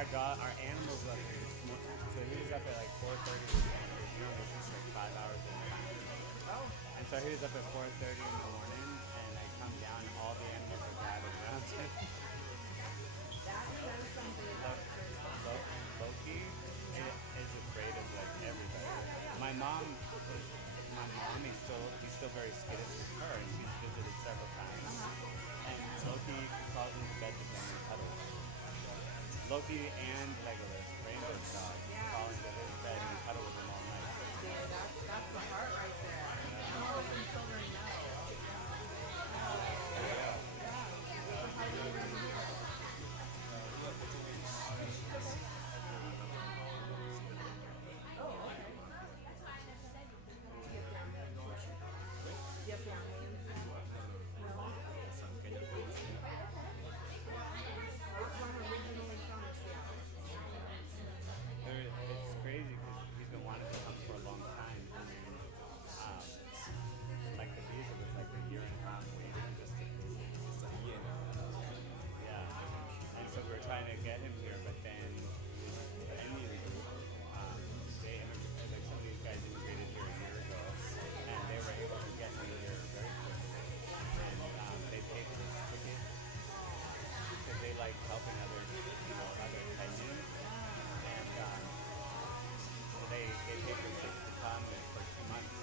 our animals up here. So he was up at like 4:30 in the morning. You know, this is like 5 hours in the morning. And so he was up at 4:30 in the morning, and I come down, and all the animals are gathered around him. That says something about the person. Loki is afraid of like everybody. My mom, he's still very skittish with her, and she's visited several times. And Loki calls into bed with him and cuddles. Loki and Legolas, Rainbow's dog, call into his bed and cuddle with him all night. Yeah, that's the heart right there. All some children know. Yeah. It's a heart of the Do you have family and stuff? No? I'm originally from Seattle. It's crazy because he's been wanting to come for a long time. And then, like the visa was like a year and a half waiting just to yeah. And so we were trying to get him here, but then the Indian group, like some of these guys immigrated here a year ago, and they were able to get him here very quickly. And they paid for his ticket because they like helping other Kenyans. And so they paid for his ticket to come for 2 months.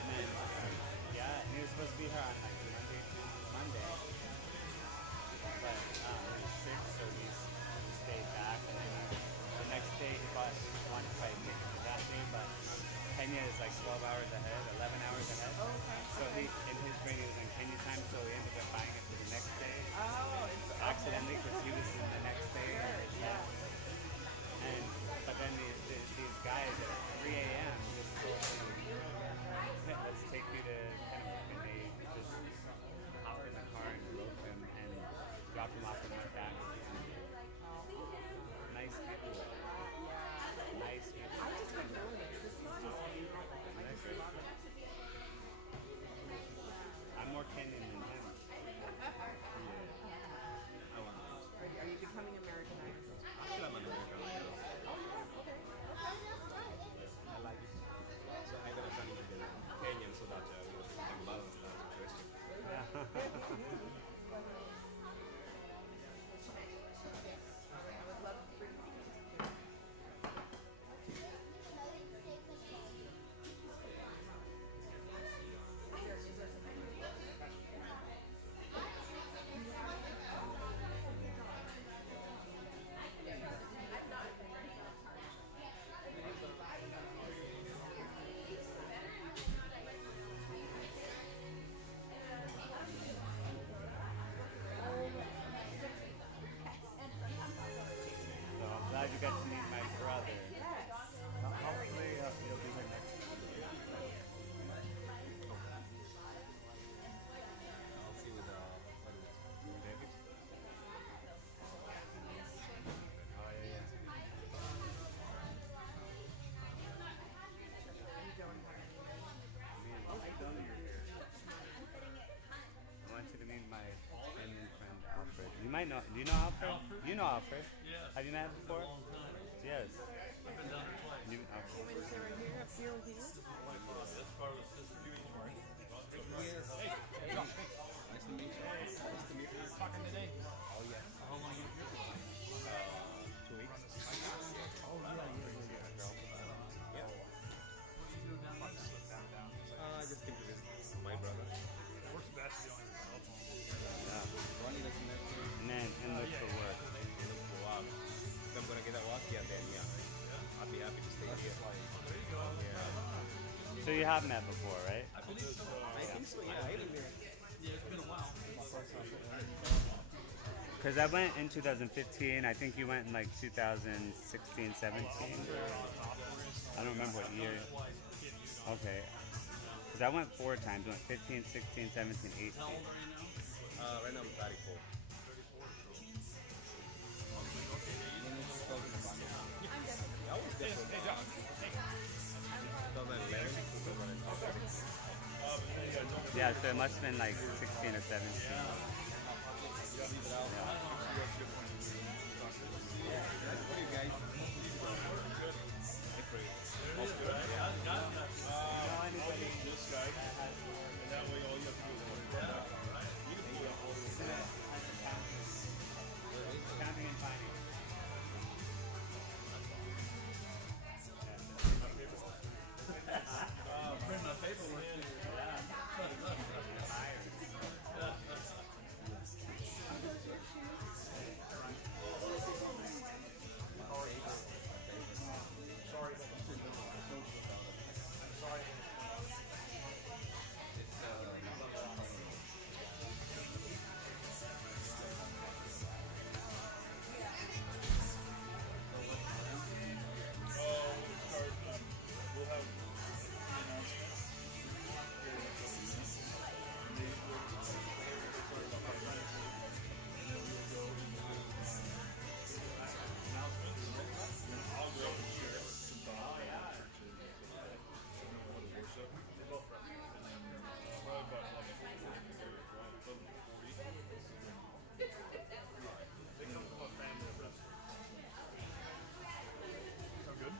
And then, and he was supposed to be here on like Monday. But he was sick, so he stayed back. And then the next day he wanted to buy a ticket for that day, but Kenya is like 12 hours ahead, 11 hours ahead. So he, in his brain, he was in Kenya time, so he ended up buying it for the next day. Accidentally, because he was in the next day. But then these guys at 3 a.m. just told him, let's take you to Kennebec, and they just hopped in the car and drove him and dropped him off and went back. Nice people. Nice people. I just get nervous. This is just beautiful. I just love it. I'm more Kenyan than him. Are you becoming Americanized? Actually, I'm an American. Okay. I like it. So I gotta turn into the Kenyan so that we can balance that question. I would love for you to be. So I'm glad you got to meet my brother. Hopefully he'll be here next time. I'll see with David. Oh yeah. I want you to meet my Kenyan friend Alfred. You might know. Do you know Alfred? You know Alfred. Yes. Have you met him before? A long time. Yes. I've been down there twice. Okay. Is there right here, up here with you? This part was Sister Beauty Park. Nice to meet you. Nice to meet you. Talking today. Oh, yeah. How long you here for? 2 weeks. What are you doing down there? I just came to visit my brother. Works best to be on your cell phone. Yeah. Ronnie doesn't have to And then look for work. look for a while. If I'm gonna get a walk here, then I'd be happy to stay here. There you go. Yeah. So you have met before, right? I think so, yeah. I live here. Yeah, it's been a while. Because I went in 2015. I think you went in like 2016, 17. I don't remember what year. Okay. Because I went 4 times. I went 15, 16, 17, 18. How old are you now? Right now I'm 34. 34. I was there for 2011. Yeah, so it must have been like 16 or 17. Nice for you guys. This guy. And that way all you have to do is worry about that. You can pull it all the way down. Counting and finding. Print my paperwork here. We'll have announcements. I'll go and share some thoughts on the churches how to worship. Probably about 11:40. They come from a family of wrestlers. Oh, good.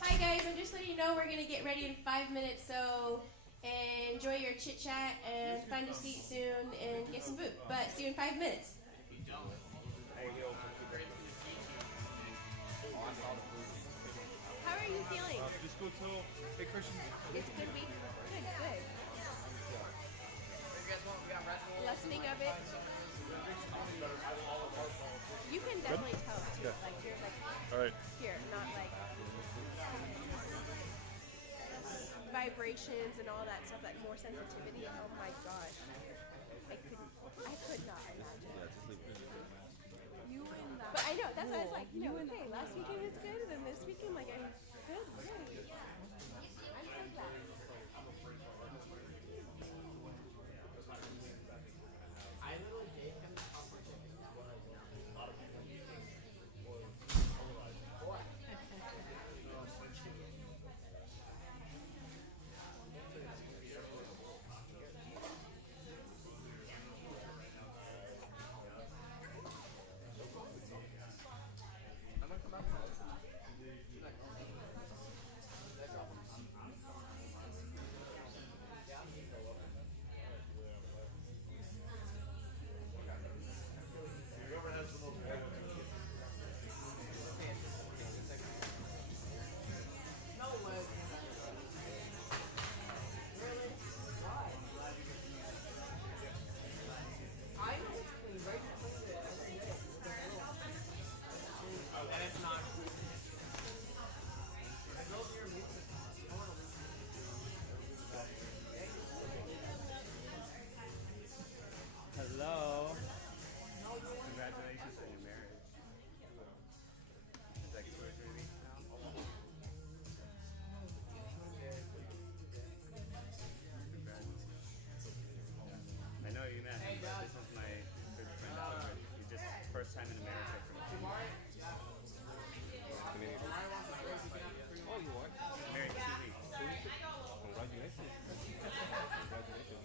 Hi guys, I'm just letting you know we're gonna get ready in 5 minutes, so enjoy your chit chat and find a seat soon and get some food. But see you in 5 minutes. How are you feeling? Just go tell, hey Christian. It's a good week. Good, good. Lessening of it. You can definitely tell too. Like you're like All right. here, not like vibrations and all that stuff, like more sensitivity. Oh my gosh. I could not imagine. But I know, that's why I was like, okay, last weekend was good, and then this weekend, like, I'm good, really. I'm so glad. Hello. Congratulations on your marriage. It's like 2 or 3 weeks now. I know you met him, but this is my good friend Albert. He's just first time in America from Cuba. Oh, you are? Married 2 weeks. Congratulations. Congratulations.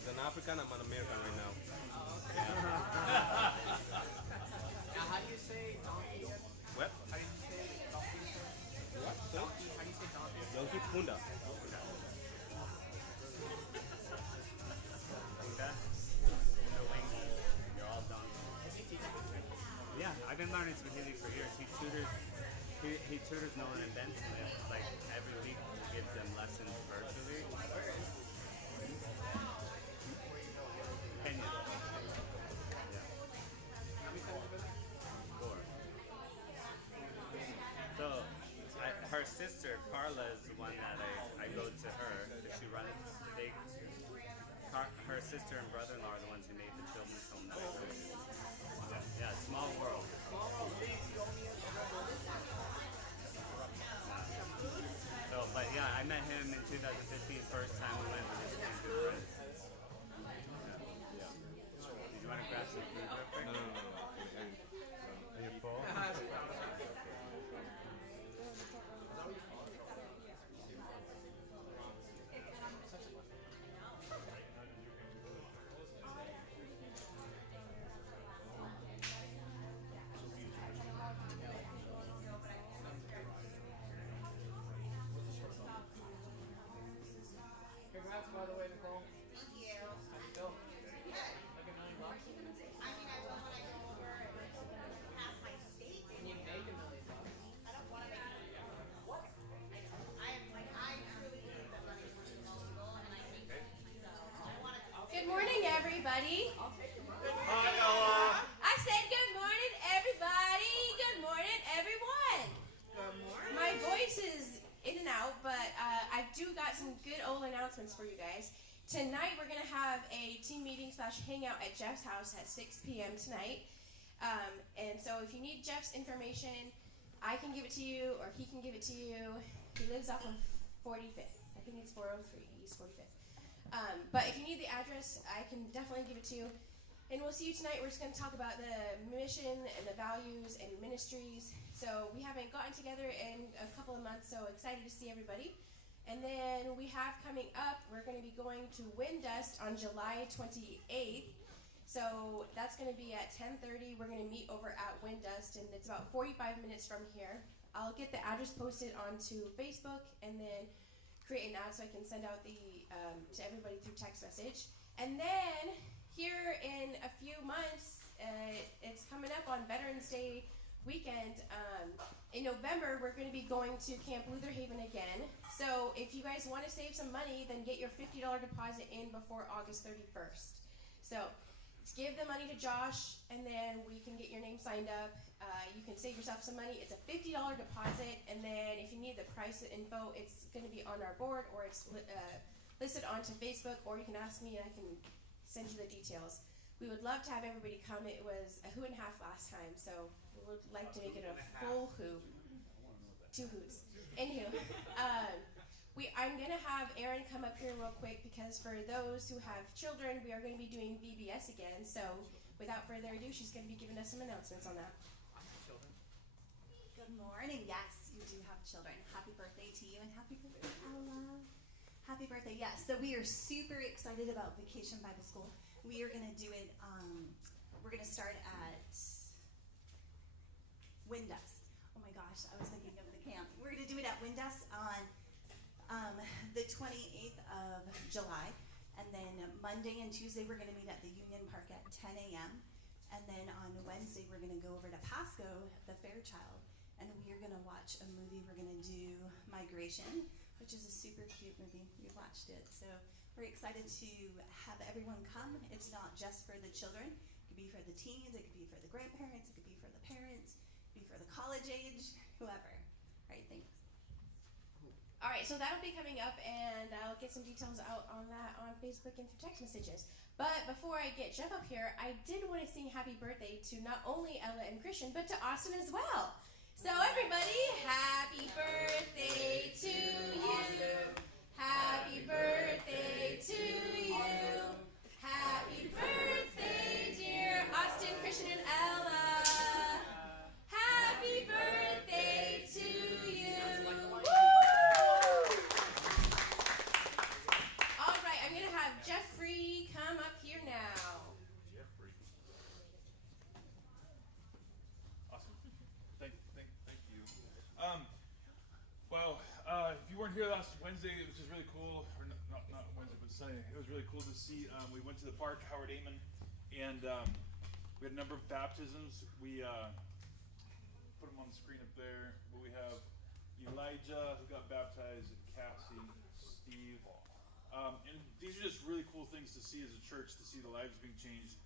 He's an African, I'm an American right now. Now, how do you say donkey? What? How do you say donkey? What? Donkey? How do you say donkey? Donkey Funda. Okay? No wanky. You're all done. Yeah, I've been learning Swahili for years. He tutors Nolan and Benson. Like every week he gives them lessons virtually. Kenya. Yeah. How many times have you been there? 4. So, her sister Carla is the one that I go to her because she runs. Her sister and brother-in-law are the ones who made the children's home that I go to. Yeah, small world. So, but yeah, I met him in 2015. First time we went, we just became good friends. Yeah. You want to grab some food real quick? No. Are you full? Congrats, by the way, Nicole. Thank you. How you feel? Like $1 million? I mean, I will when I go over and pass my state. Can you make $1 million? I don't want to make it. What? I truly believe that money is disposable, and I hate it. So I want to. Good morning, everybody. Hi, Ella. I said good morning, everybody. Good morning, everyone. Good morning. My voice is in and out, but I do got some good old announcements for you guys. Tonight we're going to have a team meeting / hangout at Jeff's house at 6 p.m. tonight. And so if you need Jeff's information, I can give it to you or he can give it to you. He lives off of 45th. I think it's 403 East 45th. But if you need the address, I can definitely give it to you. And we'll see you tonight. We're just going to talk about the mission and the values and ministries. So we haven't gotten together in a couple of months, so excited to see everybody. And then we have coming up, we're going to be going to Windust on July 28th. So that's going to be at 10:30. We're going to meet over at Windust, and it's about 45 minutes from here. I'll get the address posted onto Facebook and then create an ad so I can send out the to everybody through text message. And then here in a few months, it's coming up on Veterans Day weekend. In November, we're going to be going to Camp Luther Haven again. So if you guys want to save some money, then get your $50 deposit in before August 31st. So give the money to Josh, and then we can get your name signed up. You can save yourself some money. It's a $50 deposit, and then if you need the price info, it's going to be on our board, or it's listed onto Facebook, or you can ask me and I can send you the details. We would love to have everybody come. It was a hoot and a half last time, so we would like to make it a full hoot. 2 hoots. Anywho, I'm going to have Erin come up here real quick because for those who have children, we are going to be doing VBS again. So without further ado, she's going to be giving us some announcements on that. I have children. Good morning. Yes, you do have children. Happy birthday to you and happy birthday, Ella. Happy birthday. Yes, so we are super excited about Vacation Bible School. We are going to do it, we're going to start at Windust. Oh my gosh, I was thinking of the camp. We're going to do it at Windust on the 28th of July. And then Monday and Tuesday, we're going to meet at the Union Park at 10 a.m. And then on Wednesday, we're going to go over to Pasco, the Fairchild, and we are going to watch a movie. We're going to do Migration, which is a super cute movie. We watched it. So we're excited to have everyone come. It's not just for the children. It could be for the teens. It could be for the grandparents. It could be for the parents. It could be for the college age, whoever. All right, thanks. All right, so that'll be coming up, and I'll get some details out on that on Facebook and through text messages. But before I get Jeff up here, I did want to sing happy birthday to not only Ella and Christian, but to Austin as well. So everybody, happy birthday to you. Happy birthday to you. Happy birthday, dear Austin, Christian, and Ella. Happy birthday to you. All right, I'm going to have Jeffrey come up here now. Jeffrey. Awesome. Thank you. If you weren't here last Wednesday, it was just really cool. Or not Wednesday, but Sunday. It was really cool to see. We went to the park, Howard Amon, and we had a number of baptisms. We put them on the screen up there. But we have Elijah who got baptized, Cassie, Steve, And these are just really cool things to see as a church, to see the lives being changed,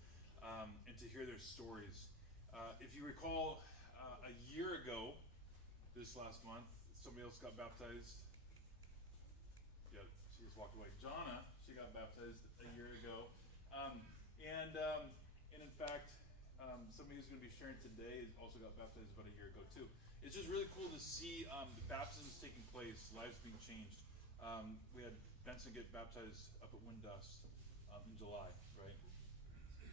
and to hear their stories. If you recall, a year ago, this last month, somebody else got baptized. Yeah, she just walked away. Jonna, she got baptized a year ago. And in fact, somebody who's going to be sharing today also got baptized about a year ago too. It's just really cool to see the baptisms taking place, lives being changed. We had Benson get baptized up at Windust in July, right?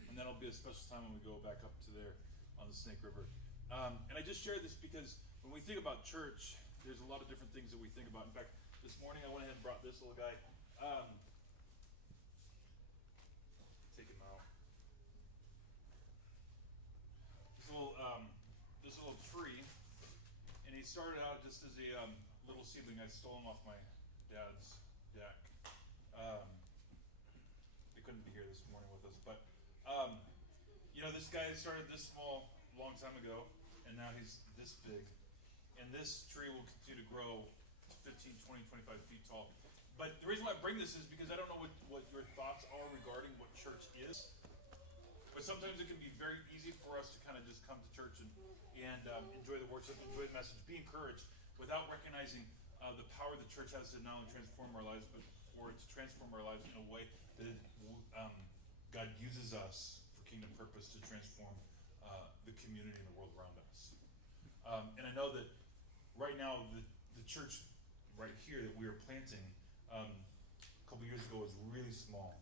And that'll be a special time when we go back up to there on the Snake River. And I just shared this because when we think about church, there's a lot of different things that we think about. In fact, this morning I went ahead and brought this little guy. Take him out. This little tree, and he started out just as a little seedling. I stole him off my dad's deck. They couldn't be here this morning with us, but this guy started this small a long time ago, and now he's this big. And this tree will continue to grow 15, 20, 25 feet tall. But the reason why I bring this is because I don't know what your thoughts are regarding what church is. But sometimes it can be very easy for us to kind of just come to church and enjoy the worship, enjoy the message, be encouraged, without recognizing the power the church has to not only transform our lives, but for it to transform our lives in a way that God uses us for kingdom purpose to transform the community and the world around us. And I know that right now the church right here that we are planting a couple years ago was really small,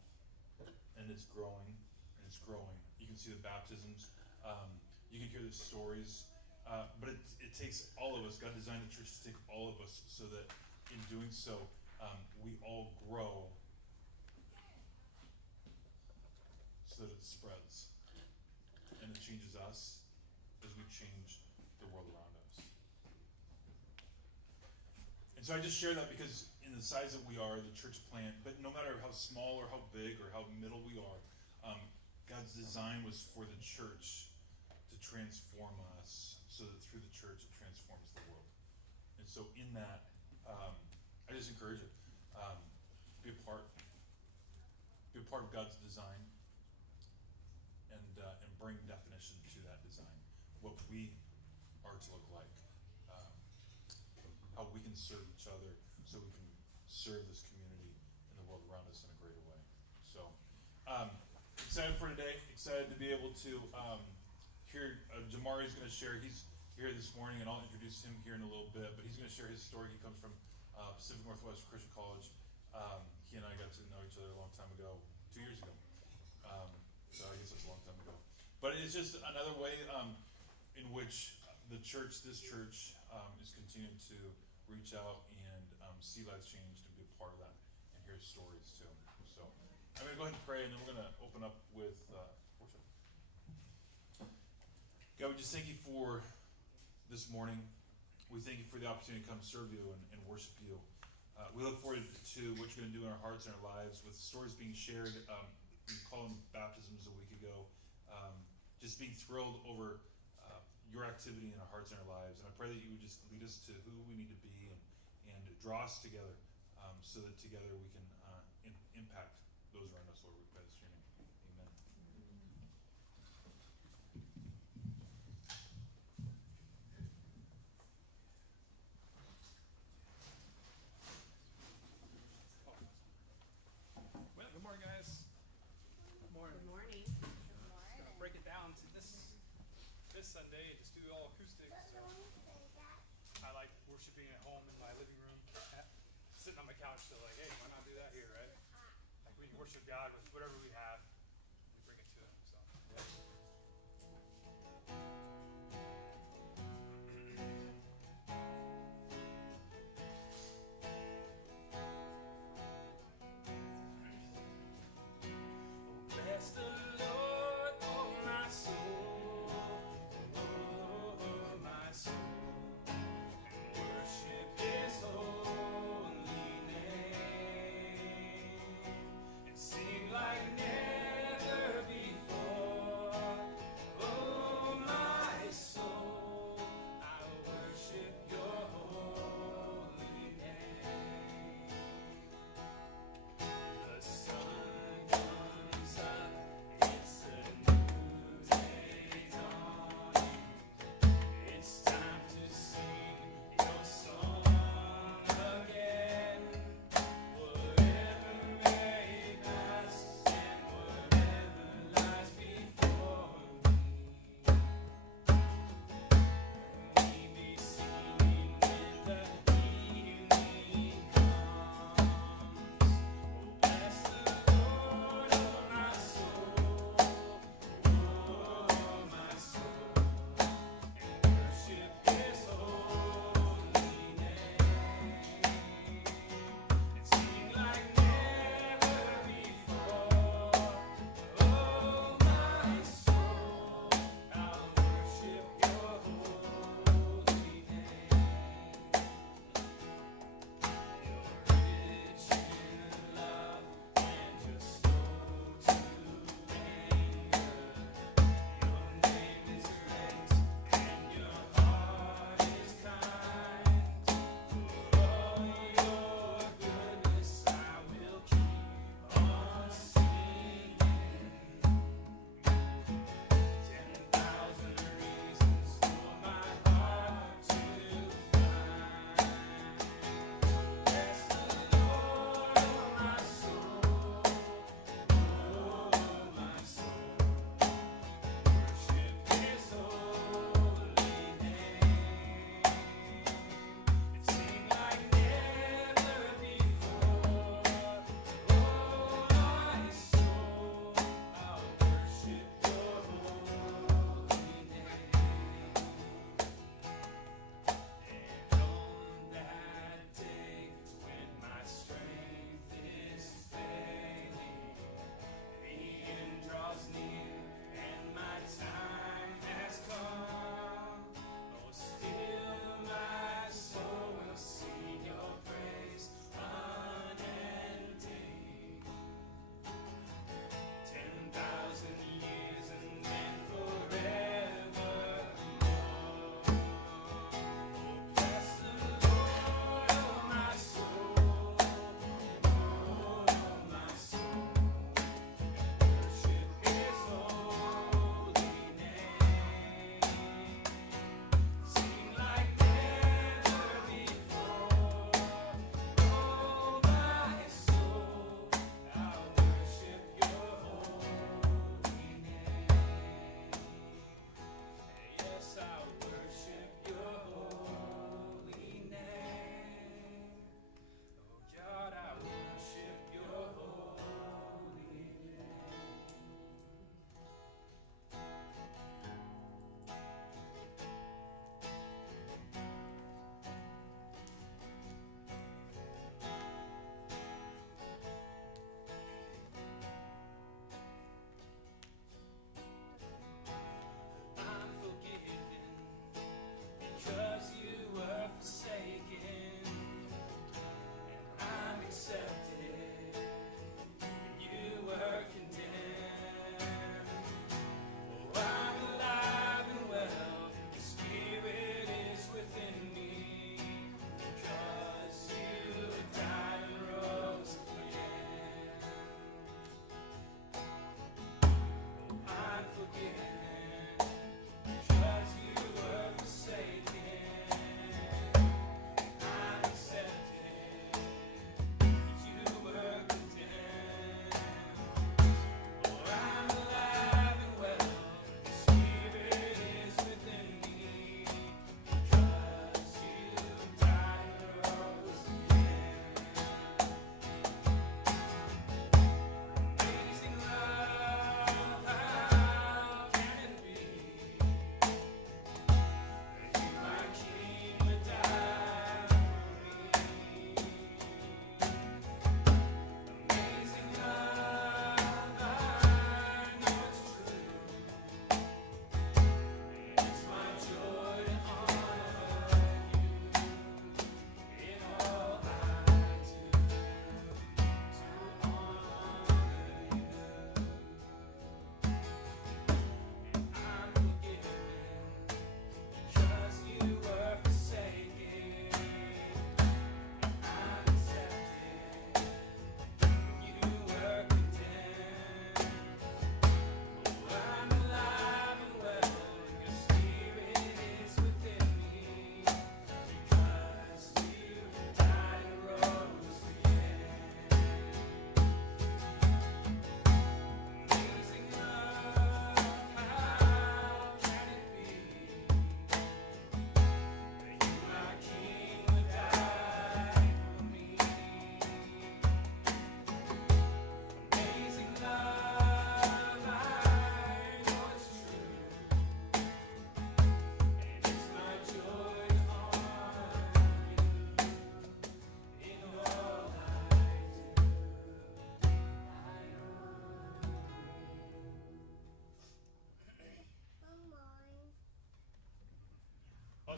and it's growing. You can see the baptisms. You can hear the stories. But it takes all of us. God designed the church to take all of us so that in doing so, we all grow so that it spreads. And it changes us as we change the world around us. And so I just share that because in the size that we are, the church plant, but no matter how small or how big or how middle we are, God's design was for the church to transform us so that through the church it transforms the world. And so in that, I just encourage you, be a part of God's design and bring definition to that design, what we are to look like, how we can serve each other so we can serve this community and the world around us in a greater way. So, excited for today, excited to be able to hear, Jamari's going to share, he's here this morning, and I'll introduce him here in a little bit, but he's going to share his story. He comes from Pacific Northwest Christian College. He and I got to know each other a long time ago, 2 years ago. So I guess that's a long time ago. But it's just another way in which this church, is continuing to reach out and see lives changed and be a part of that and hear stories too. So I'm going to go ahead and pray, and then we're going to open up with worship. God, we just thank you for this morning. We thank you for the opportunity to come serve you and worship you. We look forward to what you're going to do in our hearts and our lives with stories being shared. We call them baptisms a week ago. Just being thrilled over your activity in our hearts and our lives. And I pray that you would just lead us to who we need to be and draw us together so that together we can impact those around us, Lord. We pray this in your name. Amen. Well, good morning, guys. Good morning. Good morning. Just gonna break it down to this Sunday and just do all acoustics. So I like worshiping at home in my living room, sitting on my couch. So like, hey, why not do that here, right? Like we can worship God with whatever we have. We bring it to Him. So. Bless the Lord, oh my soul, oh my soul, worship His holy name, and sing like never.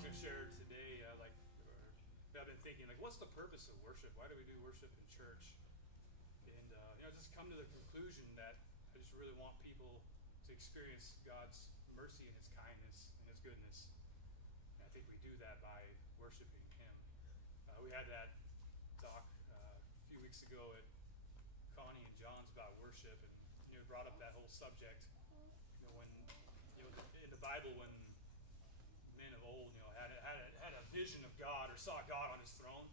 was gonna share today, I've been thinking, like, what's the purpose of worship? Why do we do worship in church? And just come to the conclusion that I just really want people to experience God's mercy and His kindness and His goodness. And I think we do that by worshiping Him. We had that talk a few weeks ago at Connie and John's about worship, and brought up that whole subject. When in the Bible, when men of old, had a vision of God or saw God on His throne,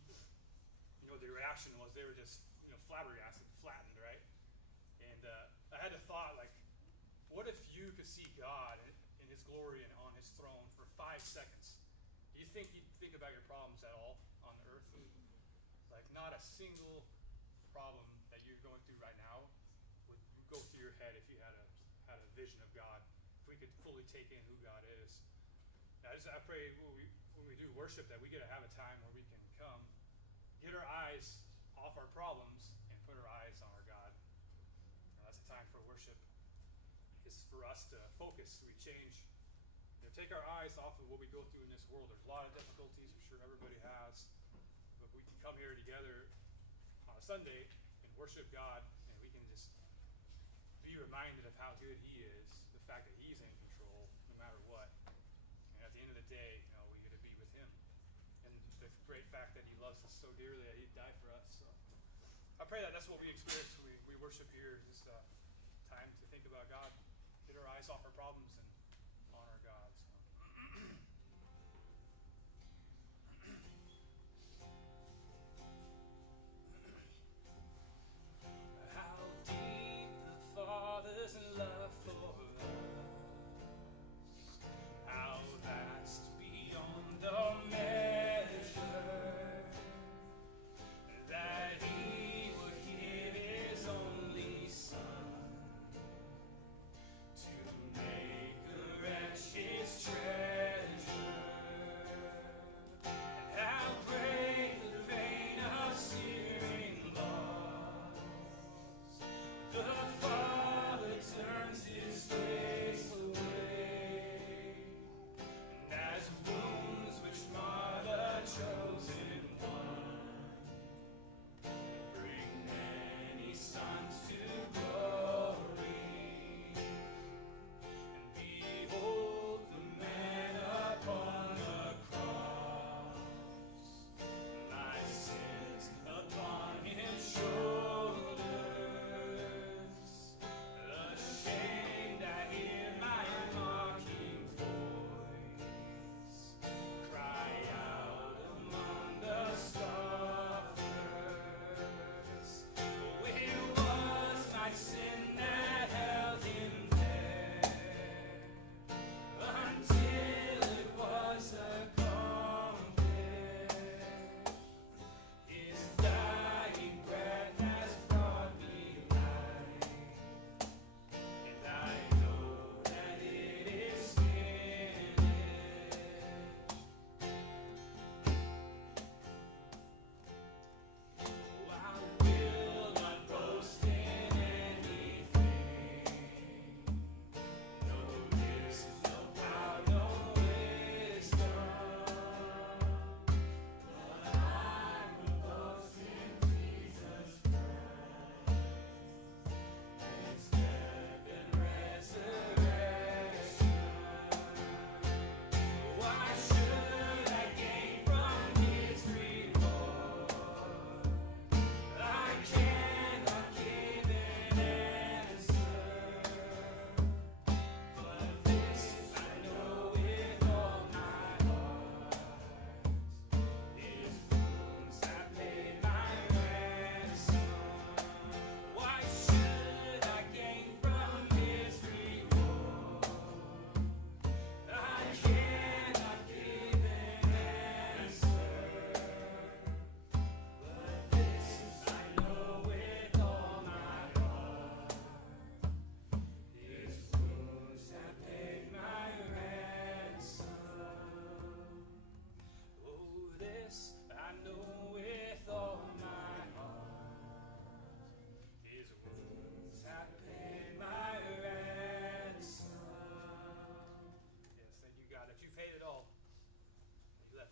the reaction was they were just flabbergasted, flattened, right? And I had a thought, like, what if you could see God in His glory and on His throne for 5 seconds? Do you think you'd think about your problems at all on the earth? Like, not a single problem that you're going through right now would go through your head if you had a vision of God, if we could fully take in who God is. I pray when we do worship that we get to have a time where we can come, get our eyes off our problems, and put our eyes on our God. That's a time for worship. It's for us to focus. We change. Take our eyes off of what we go through in this world. There's a lot of difficulties. I'm sure everybody has. But we can come here together on a Sunday and worship God, and we can just be reminded of how good He is, the fact that He's in control no matter what. And at the end of the day, we get to be with Him. And the great fact that He loves us so dearly that He'd die for us. So I pray that that's what we experience when we worship here, just time to think about God, get our eyes off our problems, and honor God. How deep the Father's love for us, how vast beyond the measure, that He would give His only Son to make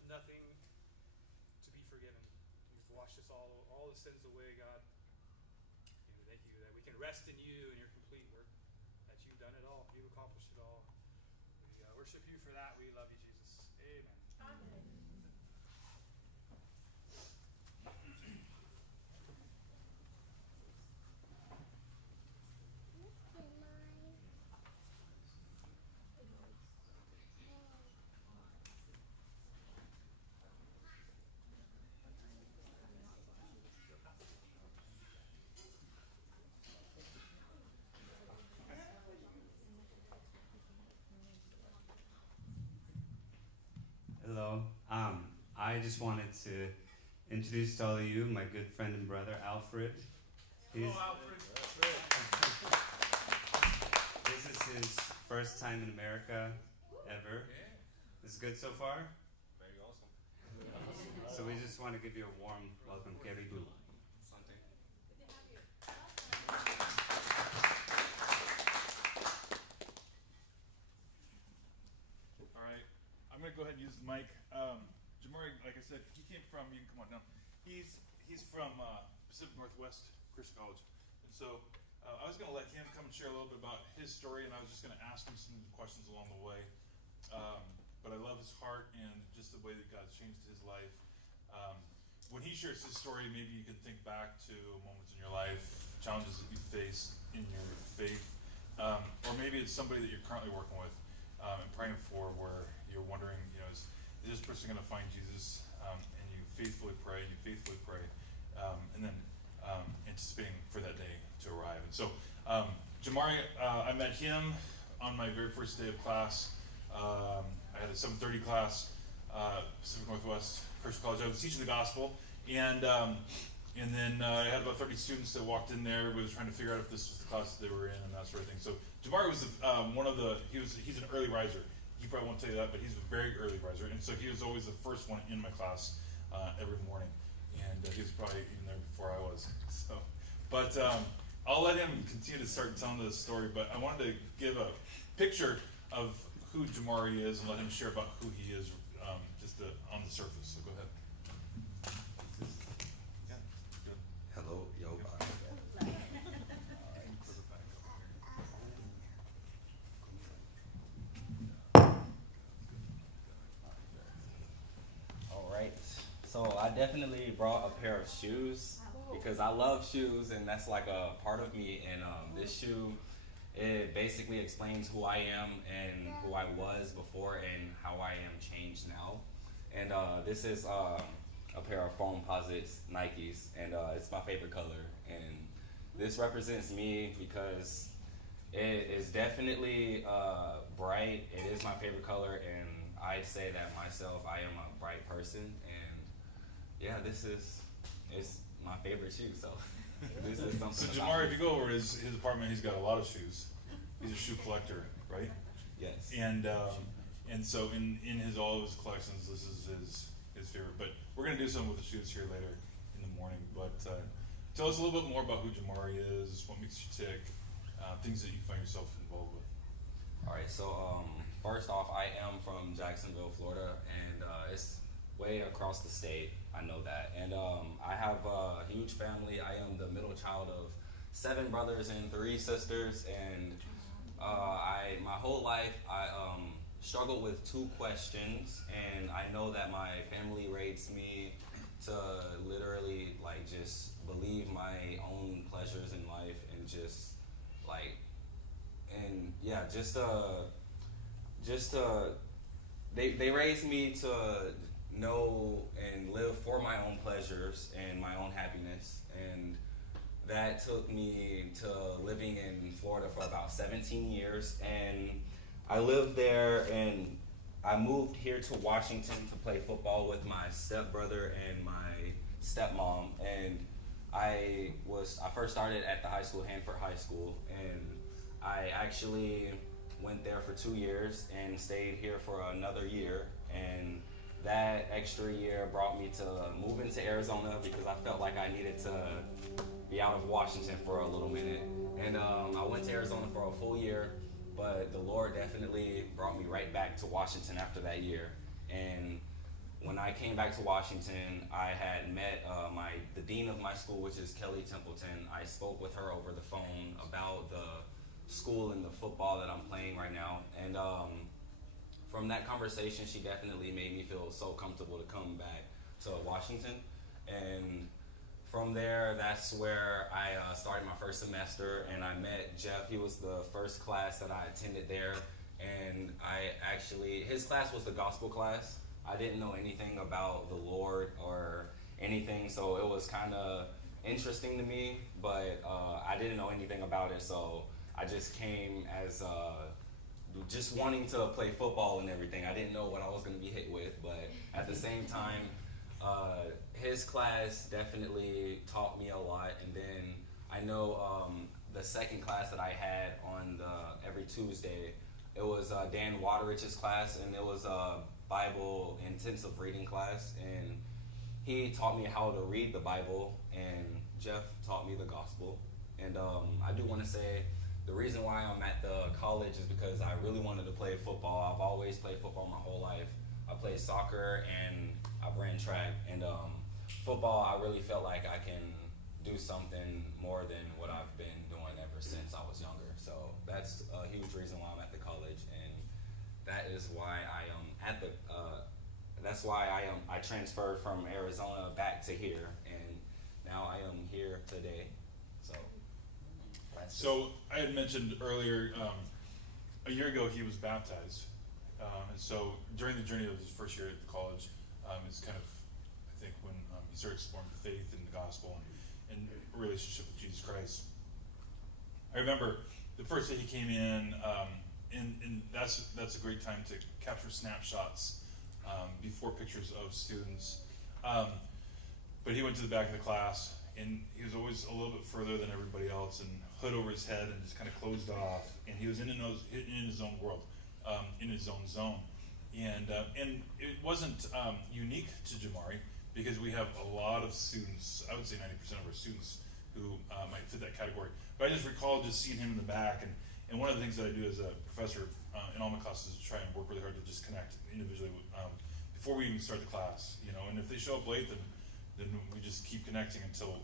nothing to be forgiven. You've washed us all the sins away, God. And thank you that we can rest in you and your complete work, that you've done it all. You've accomplished it all. We worship you for that. We love you, Jesus. Amen. Hello. I just wanted to introduce to all of you my good friend and brother, Alfred. Hello, Alfred. This is his first time in America ever. Is it good so far? Very awesome. So we just want to give you a warm welcome. Karibu. Something. All right, I'm gonna go ahead and use the mic. Jamari, like I said, he came from. You can come on down. He's from Pacific Northwest Christian College, and so I was gonna let him come and share a little bit about his story, and I was just gonna ask him some questions along the way. But I love his heart and just the way that God's changed his life. When he shares his story, maybe you can think back to moments in your life, challenges that you faced in your faith, or maybe it's somebody that you're currently working with and praying for, where you're wondering, is this person going to find Jesus? And you faithfully pray, and then anticipating for that day to arrive. And so, Jamari, I met him on my very first day of class. I had a 7:30 class, Pacific Northwest Christian College. I was teaching the gospel, and then I had about 30 students that walked in there. Everybody was trying to figure out if this was the class that they were in and that sort of thing. So Jamari was he's an early riser. He probably won't tell you that, but he's a very early riser, and so he was always the first one in my class every morning, and he was probably even there before I was. So, but I'll let him continue to start telling the story. But I wanted to give a picture of who Jamari is and let him share about who he is, just on the surface. So go ahead. Yeah, good. Hello, yo. All right. So I definitely brought a pair of shoes because I love shoes, and that's like a part of me. And this shoe, it basically explains who I am and who I was before and how I am changed now. And this is a pair of Foamposites Nikes, and it's my favorite color. And this represents me because it is definitely bright. It is my favorite color, and I'd say that myself, I am a bright person. And yeah, it's my favorite shoe. So this is something. So Jamari, if you go over his apartment, he's got a lot of shoes. He's a shoe collector, right? Yes. And so in all of his collections, this is his favorite. But we're gonna do something with the shoes here later in the morning. But tell us a little bit more about who Jamari is, what makes you tick, things that you find yourself involved with. All right. So first off, I am from Jacksonville, Florida, and it's way across the state. I know that, and I have a huge family. I am the middle child of 7 brothers and 3 sisters, and my whole life I struggled with 2 questions, and I know that my family raised me to literally just believe my own pleasures in life, and they raised me to know and live for my own pleasures and my own happiness, and that took me to living in Florida for about 17 years, and I lived there, and I moved here to Washington to play football with my stepbrother and my stepmom, and I first started at the high school, Hanford High School, and I actually went there for 2 years and stayed here for another year, and that extra year brought me to move into Arizona because I felt like I needed to be out of Washington for a little minute. And I went to Arizona for a full year, but the Lord definitely brought me right back to Washington after that year. And when I came back to Washington, I had met the dean of my school, which is Kelly Templeton. I spoke with her over the phone about the school and the football that I'm playing right now. And from that conversation, she definitely made me feel so comfortable to come back to Washington. And from there, that's where I started my first semester, and I met Jeff. He was the first class that I attended there, and his class was the gospel class. I didn't know anything about the Lord or anything, so it was kind of interesting to me, but I didn't know anything about it, so I just came as just wanting to play football and everything. I didn't know what I was going to be hit with, but at the same time, his class definitely taught me a lot. And then I know the second class that I had on every Tuesday, it was Dan Waterich's class, and it was a Bible intensive reading class, and he taught me how to read the Bible, and Jeff taught me the gospel. And I do want to say the reason why I'm at the college is because I really wanted to play football. I've always played football my whole life. I played soccer and I've ran track, and football, I really felt like I can do something more than what I've been doing ever since I was younger. So that's a huge reason why I'm at the college, and that is why I am at the. That's why I transferred from Arizona back to here, and now I am here today. So I had mentioned earlier, a year ago he was baptized, and so during the journey of his first year at the college, is kind of, I think, when he started exploring faith and the gospel and a relationship with Jesus Christ. I remember the first day he came in, and that's a great time to capture snapshots before pictures of students. But he went to the back of the class, and he was always a little bit further than everybody else, and hood over his head, and just kind of closed off. And he was in his own world, in his own zone. And it wasn't unique to Jamari, because we have a lot of students. I would say 90% of our students who might fit that category. But I just recall just seeing him in the back, and one of the things that I do as a professor in all my classes is try and work really hard to just connect individually before we even start the class. And if they show up late, then we just keep connecting until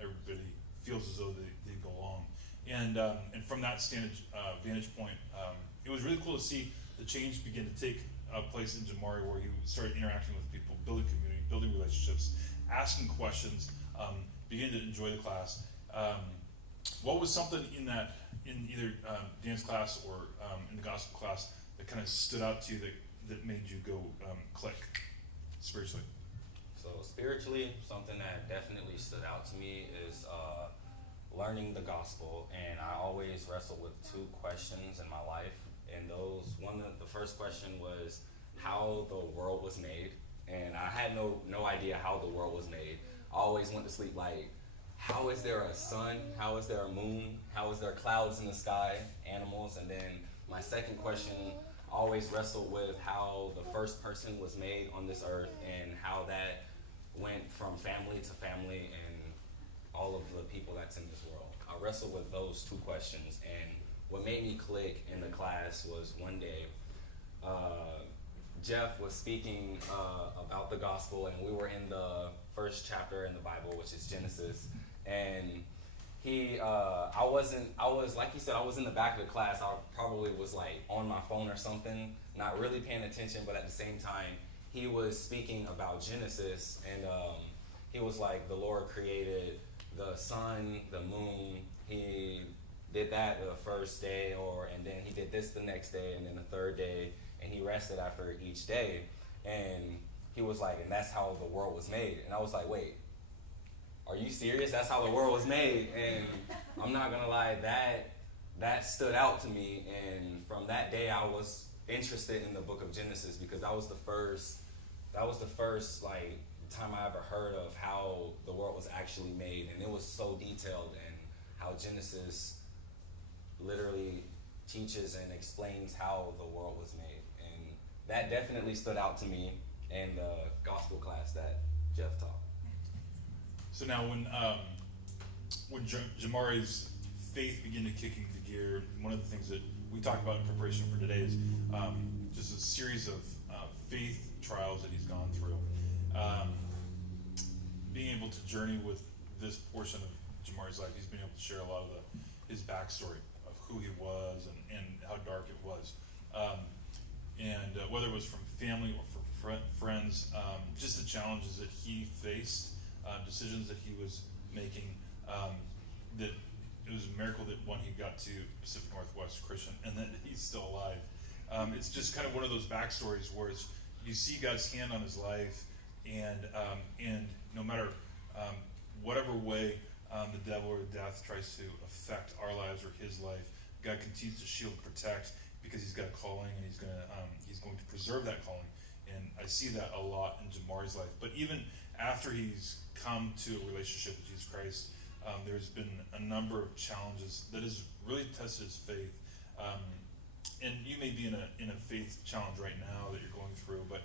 everybody feels as though they belong. And from that vantage point, it was really cool to see the change begin to take place in Jamari, where he started interacting with people, building community, building relationships, asking questions, beginning to enjoy the class. What was something in either Dan's class or in the gospel class that kind of stood out to you that made you go click spiritually? So spiritually, something that definitely stood out to me is learning the gospel, and I always wrestle with two questions in my life, and the first question was how the world was made, and I had no idea how the world was made. I always went to sleep like, how is there a sun? How is there a moon? How is there clouds in the sky, animals? And then my second question, I always wrestled with how the first person was made on this earth, and how that went from family to family and all of the people that's in this world. I wrestled with those two questions, and what made me click in the class was one day, Jeff was speaking about the gospel, and we were in the first chapter in the Bible, which is Genesis, and I was like you said, I was in the back of the class. I probably was like on my phone or something, not really paying attention, but at the same time, he was speaking about Genesis, and he was like, the Lord created the sun, the moon. He did that the first day, and then he did this the next day, and then the third day, and he rested after each day. And he was like, and that's how the world was made. And I was like, wait, are you serious? That's how the world was made? And I'm not gonna lie, that stood out to me. And from that day, I was interested in the book of Genesis, because that was the first like time I ever heard of how the world was actually made, and it was so detailed, and how Genesis literally teaches and explains how the world was made. And that definitely stood out to me in the gospel class that Jeff taught. So now when Jamari's faith began to kick into gear, one of the things that we talked about in preparation for today is just a series of faith trials that he's gone through. Being able to journey with this portion of Jamari's life, he's been able to share a lot of his backstory of who he was and how dark it was. Whether it was from family or from friends, just the challenges that he faced, decisions that he was making, that it was a miracle that when he got to Pacific Northwest Christian and that he's still alive. It's just kind of one of those backstories where you see God's hand on his life, and no matter whatever way the devil or death tries to affect our lives or his life, God continues to shield and protect, because he's got a calling, and he's going to preserve that calling. And I see that a lot in Jamari's life. But even after he's come to a relationship with Jesus Christ, there's been a number of challenges that has really tested his faith. And you may be in a faith challenge right now that you're going through, but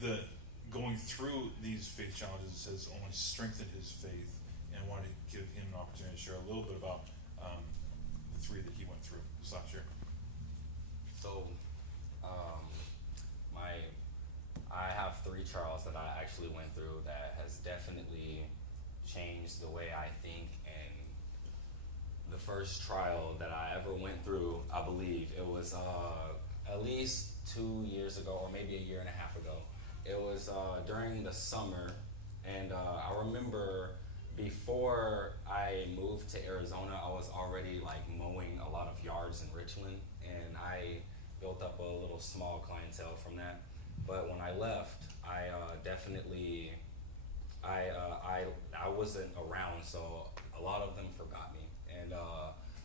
the going through these faith challenges has only strengthened his faith. And I wanted to give him an opportunity to share a little bit about the three that he went through this last year. So, I have three trials that I actually went through that has definitely changed the way I think. And the first trial that I ever went through, I believe it was at least 2 years ago, or maybe a year and a half ago. It was during the summer, and I remember before I moved to Arizona, I was already like mowing a lot of yards in Richland, and I built up a little small clientele from that. But when I left, I definitely, I wasn't around, so a lot of them forgot me. And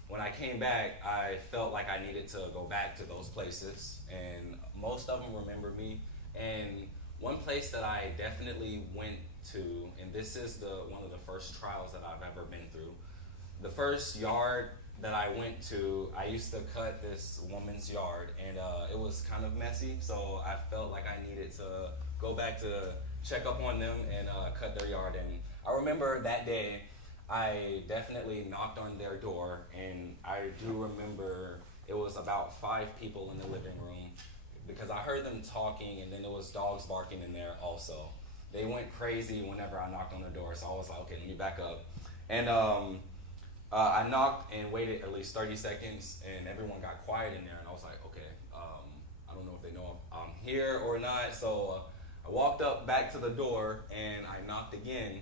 when I came back, I felt like I needed to go back to those places, and most of them remembered me. And one place that I definitely went to, and this is one of the first trials that I've ever been through. The first yard that I went to, I used to cut this woman's yard, and it was kind of messy, so I felt like I needed to go back to check up on them and cut their yard. And I remember that day, I definitely knocked on their door, and I do remember it was about 5 people in the living room, because I heard them talking, and then there was dogs barking in there also. They went crazy whenever I knocked on their door, so I was like, okay, let me back up. And I knocked and waited at least 30 seconds, and everyone got quiet in there, and I was like, okay, I don't know if they know if I'm here or not. So I walked up back to the door, and I knocked again,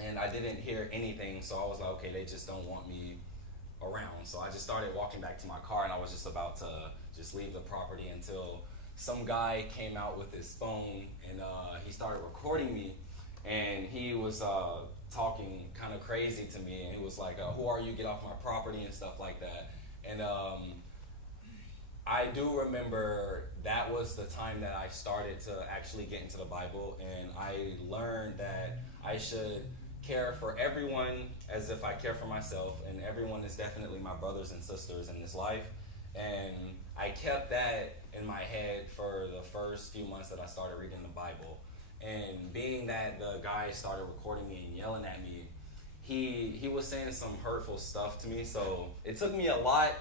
and I didn't hear anything, so I was like, okay, they just don't want me around. So I just started walking back to my car, and I was just about to just leave the property until some guy came out with his phone, and he started recording me, and he was talking kind of crazy to me, and he was like, who are you, get off my property, and stuff like that. And I do remember that was the time that I started to actually get into the Bible, and I learned that I should care for everyone as if I care for myself, and everyone is definitely my brothers and sisters in this life. And I kept that in my head for the first few months that I started reading the Bible. And being that the guy started recording me and yelling at me, he was saying some hurtful stuff to me, so it took me a lot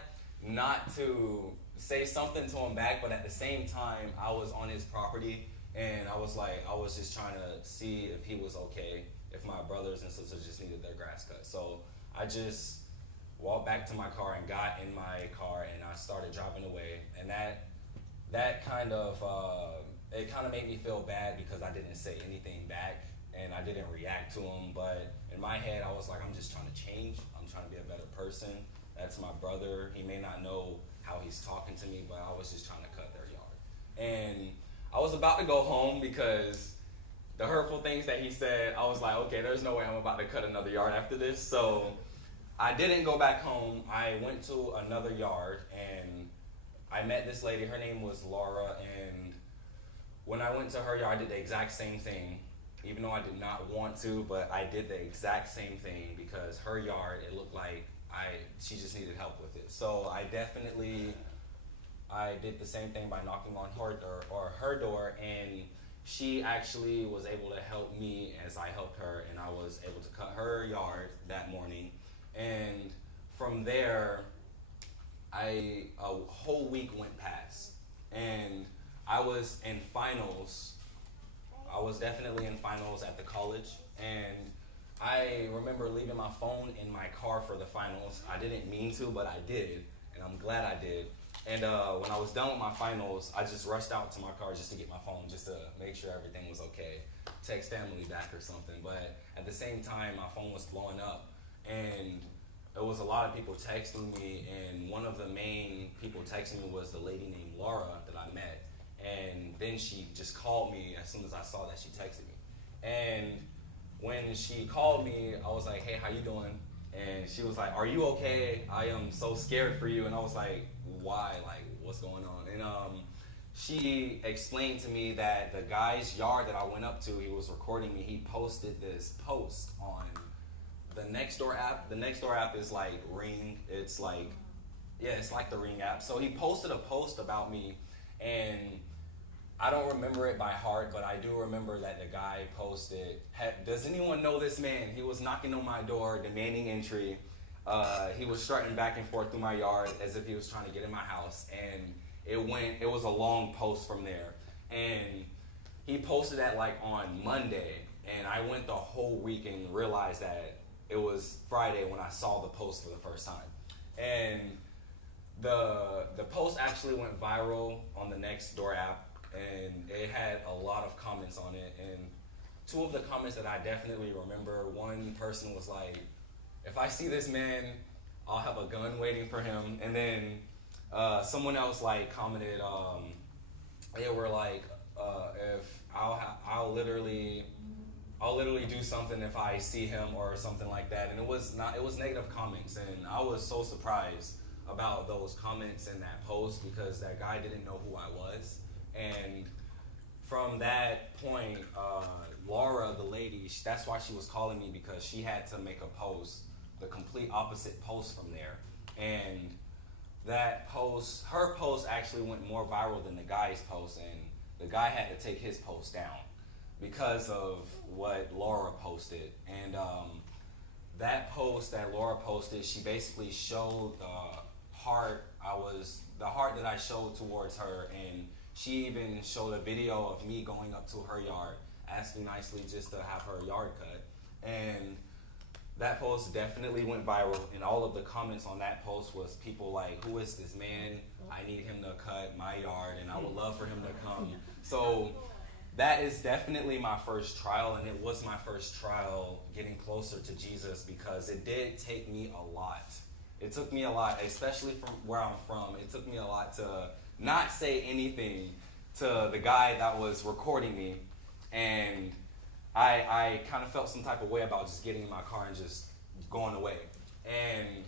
not to say something to him back, but at the same time, I was on his property, and I was just trying to see if he was okay, if my brothers and sisters just needed their grass cut. So I just walked back to my car and got in my car, and I started driving away. And that kind of it kind of made me feel bad, because I didn't say anything back and I didn't react to him. But in my head, I was like, I'm just trying to change. I'm trying to be a better person. That's my brother. He may not know how he's talking to me, but I was just trying to cut their yard. And I was about to go home, because the hurtful things that he said, I was like, okay, there's no way I'm about to cut another yard after this. So I didn't go back home. I went to another yard, and I met this lady. Her name was Laura, and when I went to her yard, I did the exact same thing, even though I did not want to, but I did the exact same thing, because her yard, it looked like she just needed help with it. So I did the same thing by knocking on her door, and she actually was able to help me as I helped her, and I was able to cut her yard that morning. And from there, a whole week went past, and I was in finals. I was definitely in finals at the college, and I remember leaving my phone in my car for the finals. I didn't mean to, but I did, and I'm glad I did. And when I was done with my finals, I just rushed out to my car just to get my phone, just to make sure everything was okay. Text family back or something. But at the same time, my phone was blowing up, and it was a lot of people texting me, and one of the main people texting me was the lady named Laura that I met. And then she just called me as soon as I saw that she texted me. And when she called me, I was like, hey, how you doing? And she was like, are you okay? I am so scared for you. And I was like, why? Like, what's going on? And she explained to me that the guy's yard that I went up to, he was recording me, he posted this post on the Nextdoor app. The Nextdoor app is like Ring. It's like, yeah, it's like the Ring app. So he posted a post about me, and I don't remember it by heart, but I do remember that the guy posted, does anyone know this man? He was knocking on my door, demanding entry. He was strutting back and forth through my yard as if he was trying to get in my house. And it was a long post from there. And he posted that like on Monday. And I went the whole week and realized that it was Friday when I saw the post for the first time. And the post actually went viral on the Nextdoor app. And it had a lot of comments on it, and two of the comments that I definitely remember, one person was like, if I see this man, I'll have a gun waiting for him. And then someone else like commented, they were like, if I'll literally do something if I see him or something like that. And it was negative comments, and I was so surprised about those comments in that post because that guy didn't know who I was. And from that point, Laura, the lady, that's why she was calling me, because she had to make a post, the complete opposite post from there. And that post, her post actually went more viral than the guy's post, and the guy had to take his post down because of what Laura posted. And that post that Laura posted, she basically showed the heart that I showed towards her, and she even showed a video of me going up to her yard, asking nicely just to have her yard cut. And that post definitely went viral, and all of the comments on that post was people like, who is this man? I need him to cut my yard, and I would love for him to come. So that is definitely my first trial, and it was my first trial getting closer to Jesus, because it did take me a lot. It took me a lot, especially from where I'm from. It took me a lot to not say anything to the guy that was recording me. And I kind of felt some type of way about just getting in my car and just going away. And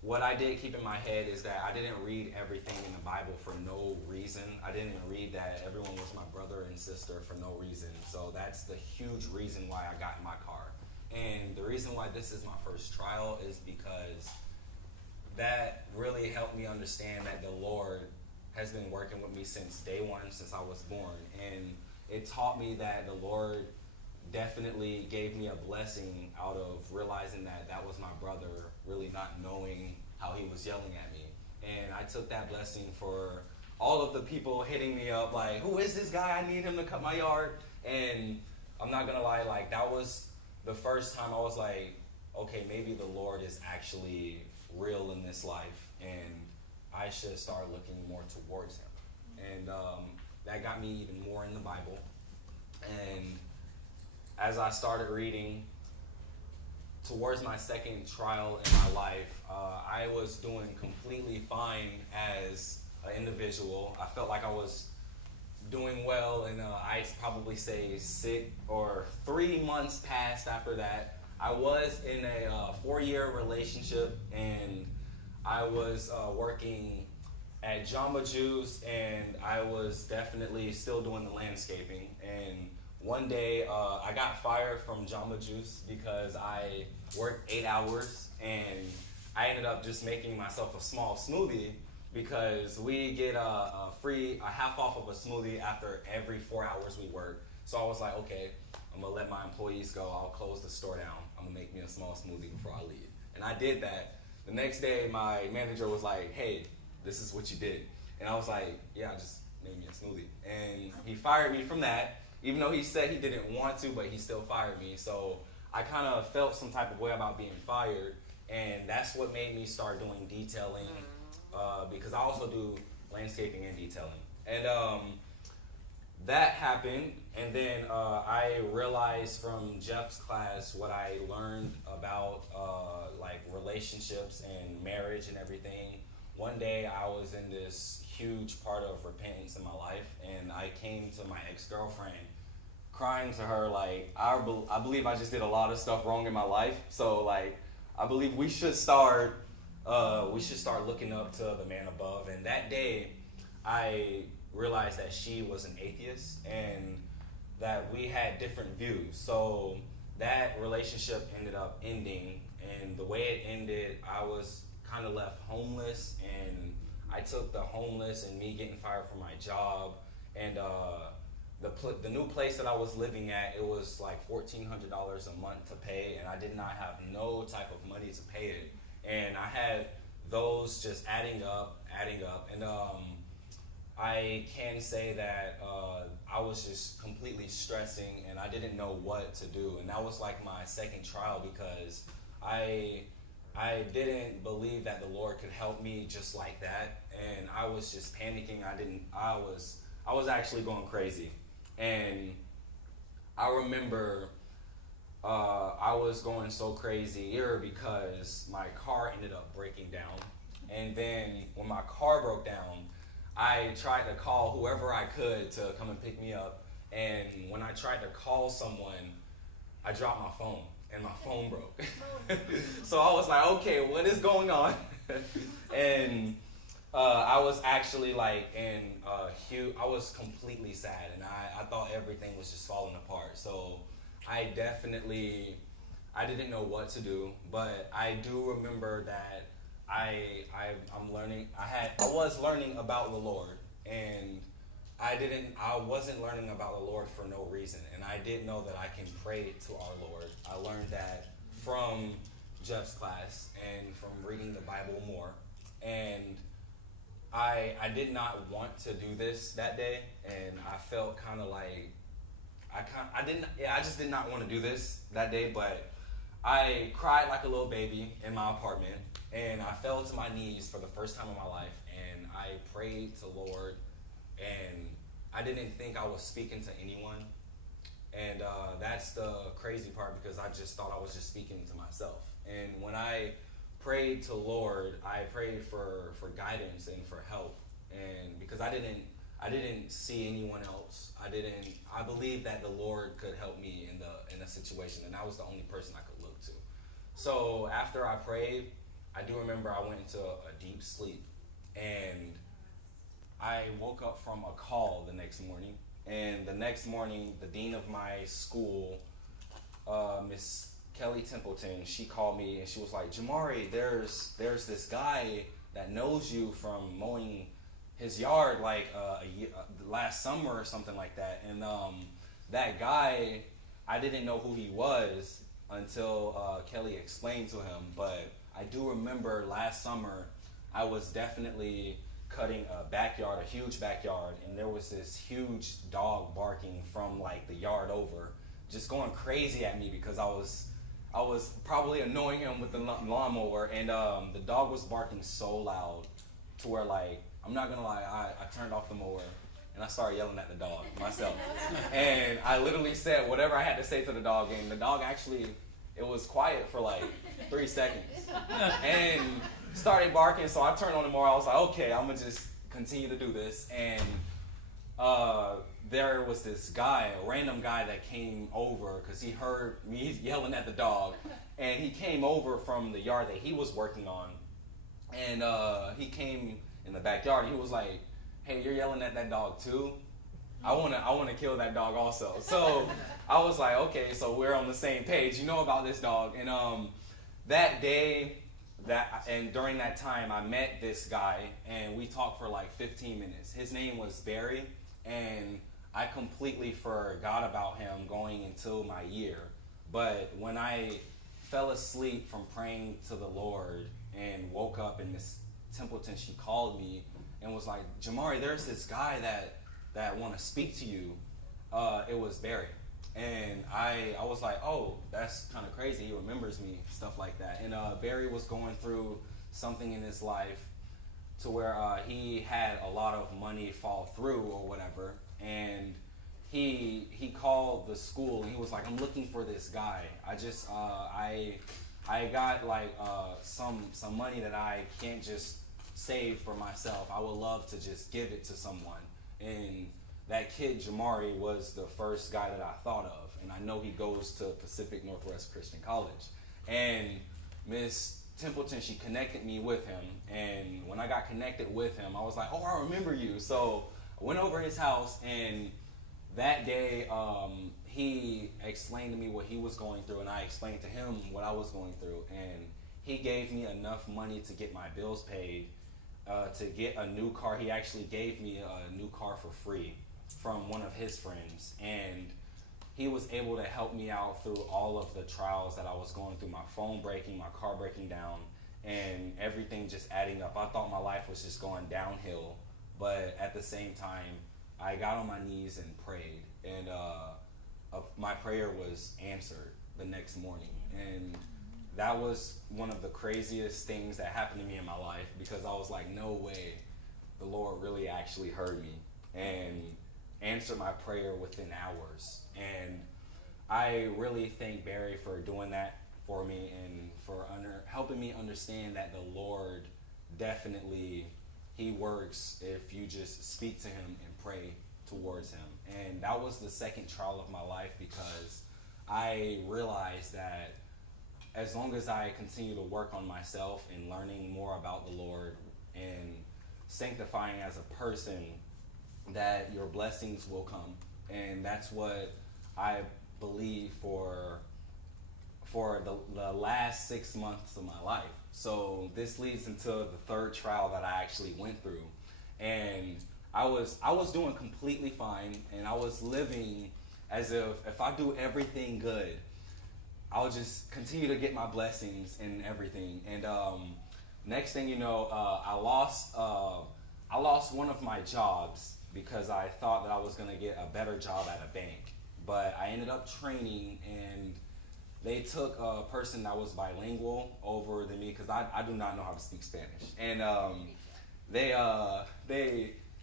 what I did keep in my head is that I didn't read everything in the Bible for no reason. I didn't read that everyone was my brother and sister for no reason. So that's the huge reason why I got in my car. And the reason why this is my first trial is because that really helped me understand that the Lord has been working with me since day one, since I was born. And it taught me that the Lord definitely gave me a blessing out of realizing that that was my brother, really not knowing how he was yelling at me. And I took that blessing for all of the people hitting me up like, who is this guy? I need him to cut my yard. And I'm not gonna lie, like that was the first time I was like, okay, maybe the Lord is actually real in this life, and I should start looking more towards him. And that got me even more in the Bible. And as I started reading, towards my second trial in my life, I was doing completely fine as an individual. I felt like I was doing well, and I'd probably say 3 months passed after that. I was in a 4-year relationship, and I was working at Jamba Juice, and I was definitely still doing the landscaping. And one day I got fired from Jamba Juice because I worked 8 hours, and I ended up just making myself a small smoothie, because we get a half off of a smoothie after every 4 hours we work. So I was like, okay, I'm gonna let my employees go. I'll close the store down. I'm gonna make me a small smoothie before I leave. And I did that. The next day, my manager was like, hey, this is what you did. And I was like, yeah, I just name me a smoothie. And he fired me from that, even though he said he didn't want to, but he still fired me. So I kind of felt some type of way about being fired, and that's what made me start doing detailing, because I also do landscaping and detailing. And that happened, and then I realized from Jeff's class what I learned about like relationships and marriage and everything. One day I was in this huge part of repentance in my life, and I came to my ex-girlfriend crying to her like, I believe I just did a lot of stuff wrong in my life, so like I believe we should start looking up to the man above. And that day I realized that she was an atheist and that we had different views. So that relationship ended up ending, and the way it ended, I was kind of left homeless, and I took the homeless and me getting fired from my job, and the new place that I was living at, it was like $1,400 a month to pay, and I did not have no type of money to pay it, and I had those just adding up, and I can say that I was just completely stressing, and I didn't know what to do, and that was like my second trial, because I didn't believe that the Lord could help me just like that, and I was just panicking. I was actually going crazy, and I remember I was going so crazy here because my car ended up breaking down, and then when my car broke down, I tried to call whoever I could to come and pick me up, and when I tried to call someone, I dropped my phone, and my phone broke. So I was like, okay, what is going on? And I was actually like I was completely sad, and I thought everything was just falling apart. So I didn't know what to do, but I do remember that I was learning about the Lord, and I wasn't learning about the Lord for no reason, and I did know that I can pray to our Lord. I learned that from Jeff's class and from reading the Bible more, and I did not want to do this that day, and I felt kind of like I just did not want to do this that day, but I cried like a little baby in my apartment, and I fell to my knees for the first time in my life, and I prayed to Lord, and I didn't think I was speaking to anyone, and that's the crazy part, because I just thought I was just speaking to myself. And when I prayed to Lord, I prayed for guidance and for help, and because I didn't see anyone else. I believed that the Lord could help me in a situation, and that was the only person I could look to. So after I prayed, I do remember I went into a deep sleep, and I woke up from a call the next morning. And the next morning, the dean of my school, Miss Kelly Templeton, she called me and she was like, Jamari, there's this guy that knows you from mowing his yard like last summer or something like that. And that guy, I didn't know who he was until Kelly explained to him. But I do remember last summer, I was definitely cutting a huge backyard, and there was this huge dog barking from like the yard over, just going crazy at me because I was probably annoying him with the lawnmower, and the dog was barking so loud to where, like, I'm not gonna lie, I turned off the mower and I started yelling at the dog myself. And I literally said whatever I had to say to the dog, and the dog actually, it was quiet for like 3 seconds and started barking. So I turned on the mower. I was like, okay, I'm gonna just continue to do this. And there was this guy, a random guy that came over because he heard me yelling at the dog, and he came over from the yard that he was working on, and he came in the backyard. He was like, hey, you're yelling at that dog too? I wanna kill that dog also. So I was like, okay, so we're on the same page. You know about this dog. And that day, and during that time, I met this guy, and we talked for like 15 minutes. His name was Barry, and I completely forgot about him going into my year. But when I fell asleep from praying to the Lord and woke up, and Miss Templeton, she called me, and was like, Jamari, there's this guy that want to speak to you. It was Barry. And I was like, oh, that's kind of crazy. He remembers me, stuff like that. And Barry was going through something in his life to where he had a lot of money fall through or whatever. And he called the school and he was like, I'm looking for this guy. I just, I got like some money that I can't just save for myself. I would love to just give it to someone. And that kid, Jamari, was the first guy that I thought of. And I know he goes to Pacific Northwest Christian College. And Miss Templeton, she connected me with him. And when I got connected with him, I was like, oh, I remember you. So I went over his house, and that day he explained to me what he was going through, and I explained to him what I was going through. And he gave me enough money to get my bills paid, to get a new car. He actually gave me a new car for free from one of his friends, and he was able to help me out through all of the trials that I was going through, my phone breaking, my car breaking down, and everything just adding up. I thought my life was just going downhill, but at the same time, I got on my knees and prayed, and my prayer was answered the next morning. And that was one of the craziest things that happened to me in my life, because I was like, no way, the Lord really actually heard me and answered my prayer within hours. And I really thank Barry for doing that for me and for helping me understand that the Lord definitely, he works if you just speak to him and pray towards him. And that was the second trial of my life, because I realized that as long as I continue to work on myself and learning more about the Lord and sanctifying as a person, that your blessings will come. And that's what I believe for the last 6 months of my life. So this leads into the third trial that I actually went through. And I was doing completely fine, and I was living as if I do everything good, I'll just continue to get my blessings and everything. And next thing you know, I lost one of my jobs because I thought that I was going to get a better job at a bank. But I ended up training, and they took a person that was bilingual over than me, because I do not know how to speak Spanish. And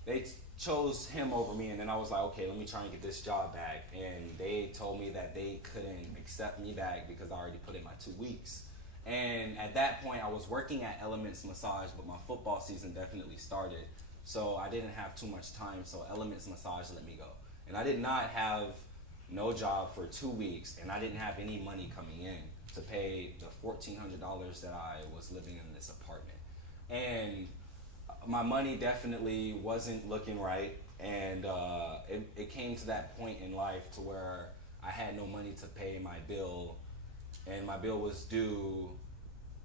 they chose him over me, and then I was like, okay, let me try and get this job back. And they told me that they couldn't accept me back because I already put in my 2 weeks. And at that point, I was working at Elements Massage, but my football season definitely started. So I didn't have too much time, so Elements Massage let me go. And I did not have no job for 2 weeks, and I didn't have any money coming in to pay the $1,400 that I was living in this apartment. And my money definitely wasn't looking right, and it came to that point in life to where I had no money to pay my bill, and my bill was due.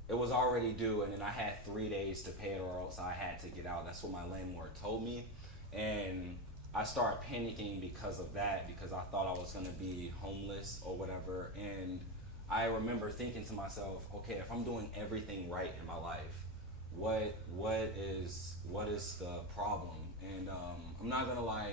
It was already due, and then I had 3 days to pay it, or else I had to get out. That's what my landlord told me. And I started panicking because of that, because I thought I was going to be homeless or whatever. And I remember thinking to myself, okay, if I'm doing everything right in my life, what is the problem? And I'm not going to lie,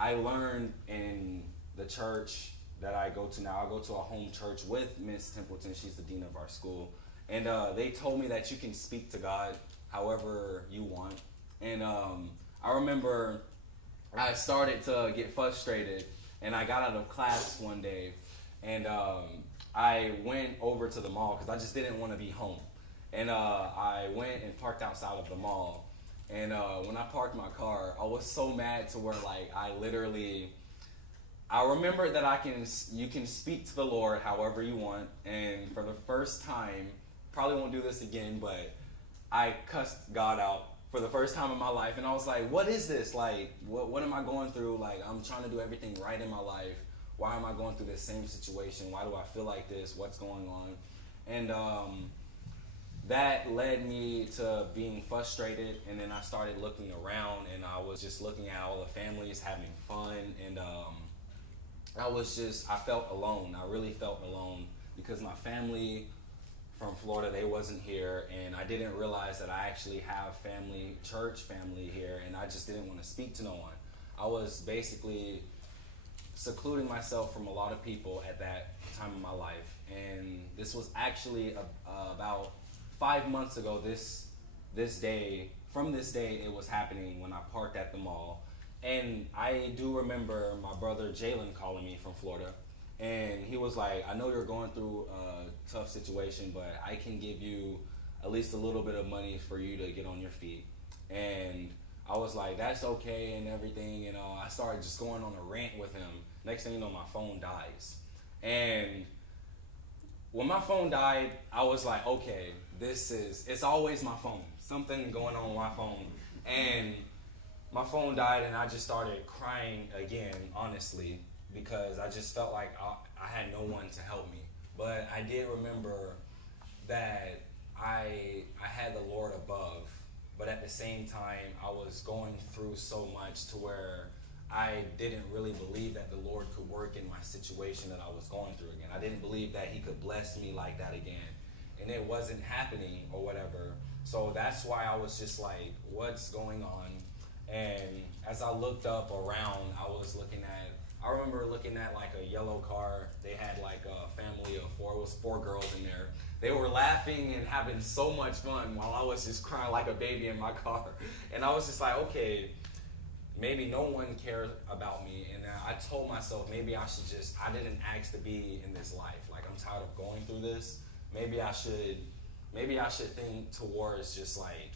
I learned in the church that I go to now. I go to a home church with Miss Templeton. She's the dean of our school. And they told me that you can speak to God however you want. And I remember I started to get frustrated, and I got out of class one day, and I went over to the mall because I just didn't want to be home. And I went and parked outside of the mall. And when I parked my car, I was so mad to where, like, I remember that you can speak to the Lord however you want. And for the first time, probably won't do this again, but I cussed God out for the first time in my life. And I was like, what is this? Like, what am I going through? Like, I'm trying to do everything right in my life. Why am I going through this same situation? Why do I feel like this? What's going on? And that led me to being frustrated. And then I started looking around, and I was just looking at all the families having fun. And I felt alone. I really felt alone, because my family, from Florida, they wasn't here, and I didn't realize that I actually have family, church family here, and I just didn't want to speak to no one. I was basically secluding myself from a lot of people at that time in my life, and this was actually about 5 months ago. This day it was happening when I parked at the mall, and I do remember my brother Jalen calling me from Florida, and he was like, I know you're going through a tough situation, but I can give you at least a little bit of money for you to get on your feet. And I was like, that's okay and everything, and I started just going on a rant with him. Next thing you know, my phone dies. And when my phone died, I was like, okay, it's always my phone. Something going on with my phone. And my phone died, and I just started crying again, honestly, because I just felt like I had no one to help me. But I did remember that I had the Lord above, but at the same time, I was going through so much to where I didn't really believe that the Lord could work in my situation that I was going through again. I didn't believe that he could bless me like that again. And it wasn't happening or whatever. So that's why I was just like, what's going on? And as I looked up around, I remember looking at like a yellow car. They had like a family of four. It was 4 girls in there. They were laughing and having so much fun while I was just crying like a baby in my car. And I was just like, okay, maybe no one cares about me. And I told myself, maybe I didn't ask to be in this life. Like, I'm tired of going through this. Maybe I should think towards just like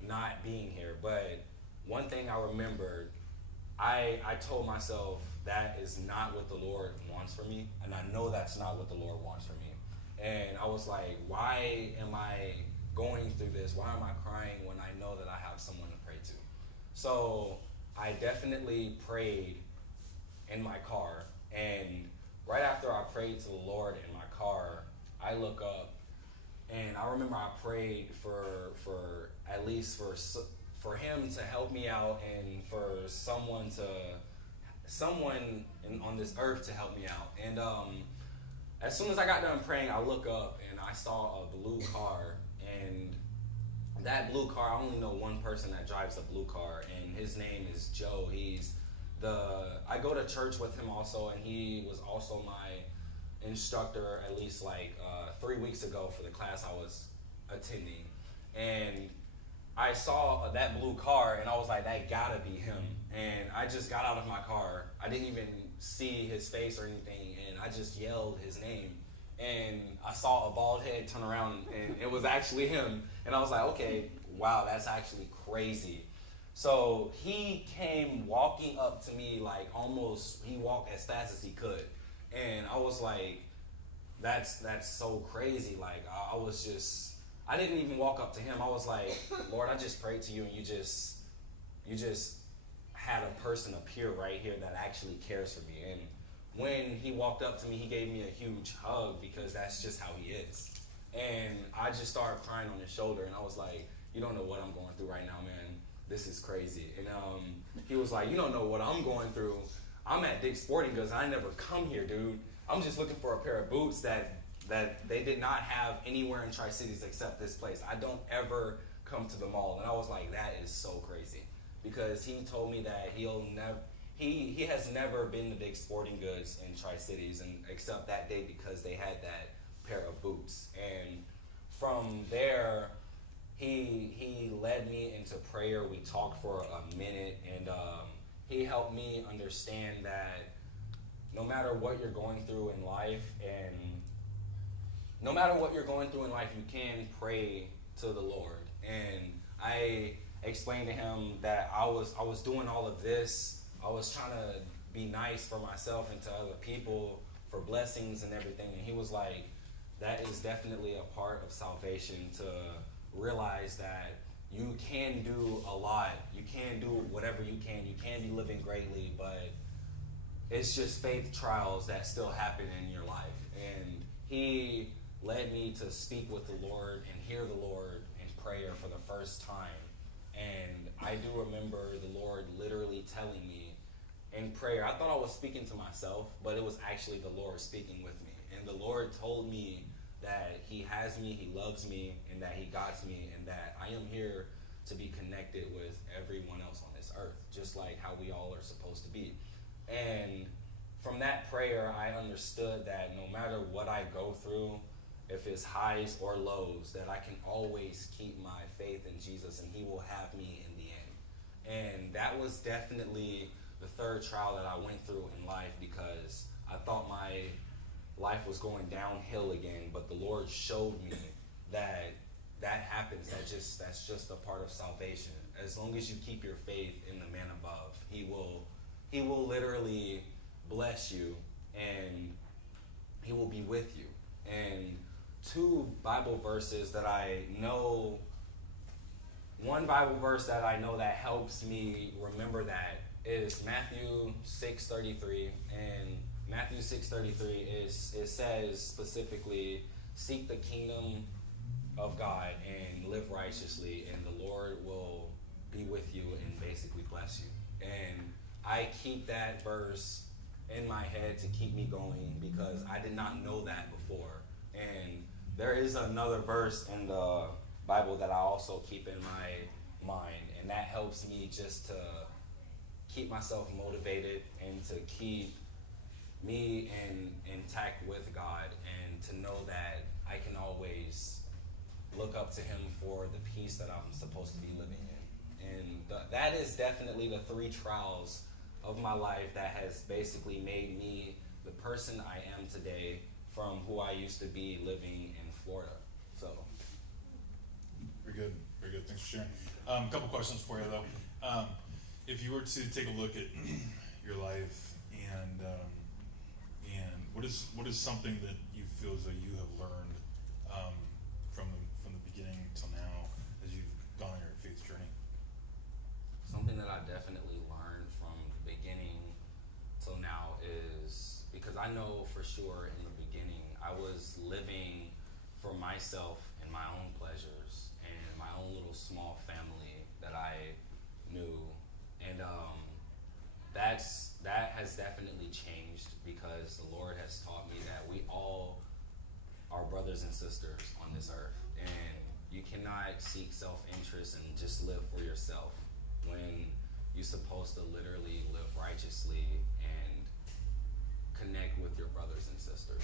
not being here. But one thing I remembered, I told myself that is not what the Lord wants for me. And I know that's not what the Lord wants for me. And I was like, why am I going through this? Why am I crying when I know that I have someone to pray to? So I definitely prayed in my car. And right after I prayed to the Lord in my car, I look up, and I remember I prayed for at least for him to help me out, and for someone on this earth to help me out. And as soon as I got done praying, I look up and I saw a blue car. And that blue car, I only know one person that drives the blue car, and his name is Joe. I go to church with him also, and he was also my instructor at least like 3 weeks ago for the class I was attending. And I saw that blue car, and I was like, that gotta be him. And I just got out of my car. I didn't even see his face or anything, and I just yelled his name. And I saw a bald head turn around, and it was actually him. And I was like, okay, wow, that's actually crazy. So he came walking up to me like he walked as fast as he could. And I was like, that's so crazy. Like, I didn't even walk up to him. I was like, Lord, I just prayed to you, and you just had a person appear right here that actually cares for me. And when he walked up to me, he gave me a huge hug, because that's just how he is. And I just started crying on his shoulder, and I was like, you don't know what I'm going through right now, man. This is crazy. And he was like, you don't know what I'm going through. I'm at Dick's Sporting Goods. I never come here, dude. I'm just looking for a pair of boots that they did not have anywhere in Tri-Cities except this place. I don't ever come to the mall. And I was like, that is so crazy. Because he told me that he has never been to Dick's Sporting Goods in Tri-Cities, and except that day because they had that pair of boots. And from there, he led me into prayer. We talked for a minute, and he helped me understand that no matter what you're going through in life, you can pray to the Lord. And I explained to him that I was doing all of this. I was trying to be nice for myself and to other people for blessings and everything. And he was like, that is definitely a part of salvation, to realize that you can do a lot. You can do whatever you can. You can be living greatly, but it's just faith trials that still happen in your life. And he led me to speak with the Lord and hear the Lord in prayer for the first time. And I do remember the Lord literally telling me in prayer, I thought I was speaking to myself, but it was actually the Lord speaking with me. And the Lord told me that he has me, he loves me, and that he got me, and that I am here to be connected with everyone else on this earth, just like how we all are supposed to be. And from that prayer, I understood that no matter what I go through, if it's highs or lows, that I can always keep my faith in Jesus, and he will have me in the end. And that was definitely the third trial that I went through in life, because I thought my life was going downhill again, but the Lord showed me that happens. That's just a part of salvation. As long as you keep your faith in the man above, he will literally bless you, and he will be with you. And two Bible verses that I know, one Bible verse that I know that helps me remember that is Matthew 6:33. And Matthew 6:33 it says specifically, seek the kingdom of God and live righteously, and the Lord will be with you and basically bless you. And I keep that verse in my head to keep me going, because I did not know that before. And there is another verse in the Bible that I also keep in my mind, and that helps me just to keep myself motivated and to keep me intact with God, and to know that I can always look up to him for the peace that I'm supposed to be living in. And that is definitely the three trials of my life that has basically made me the person I am today, from who I used to be living in Florida. So. Very good. Very good. Thanks for sharing. A couple questions for you, though. If you were to take a look at your life, and what is something that you feel as though you have learned from the beginning till now as you've gone on your faith journey? Something that I definitely learned from the beginning till now is, because I know for sure in the beginning I was living for myself and my own pleasures and my own little small family that I knew. And that has definitely changed, because the Lord has taught me that we all are brothers and sisters on this earth, and you cannot seek self-interest and just live for yourself when you're supposed to literally live righteously and connect with your brothers and sisters,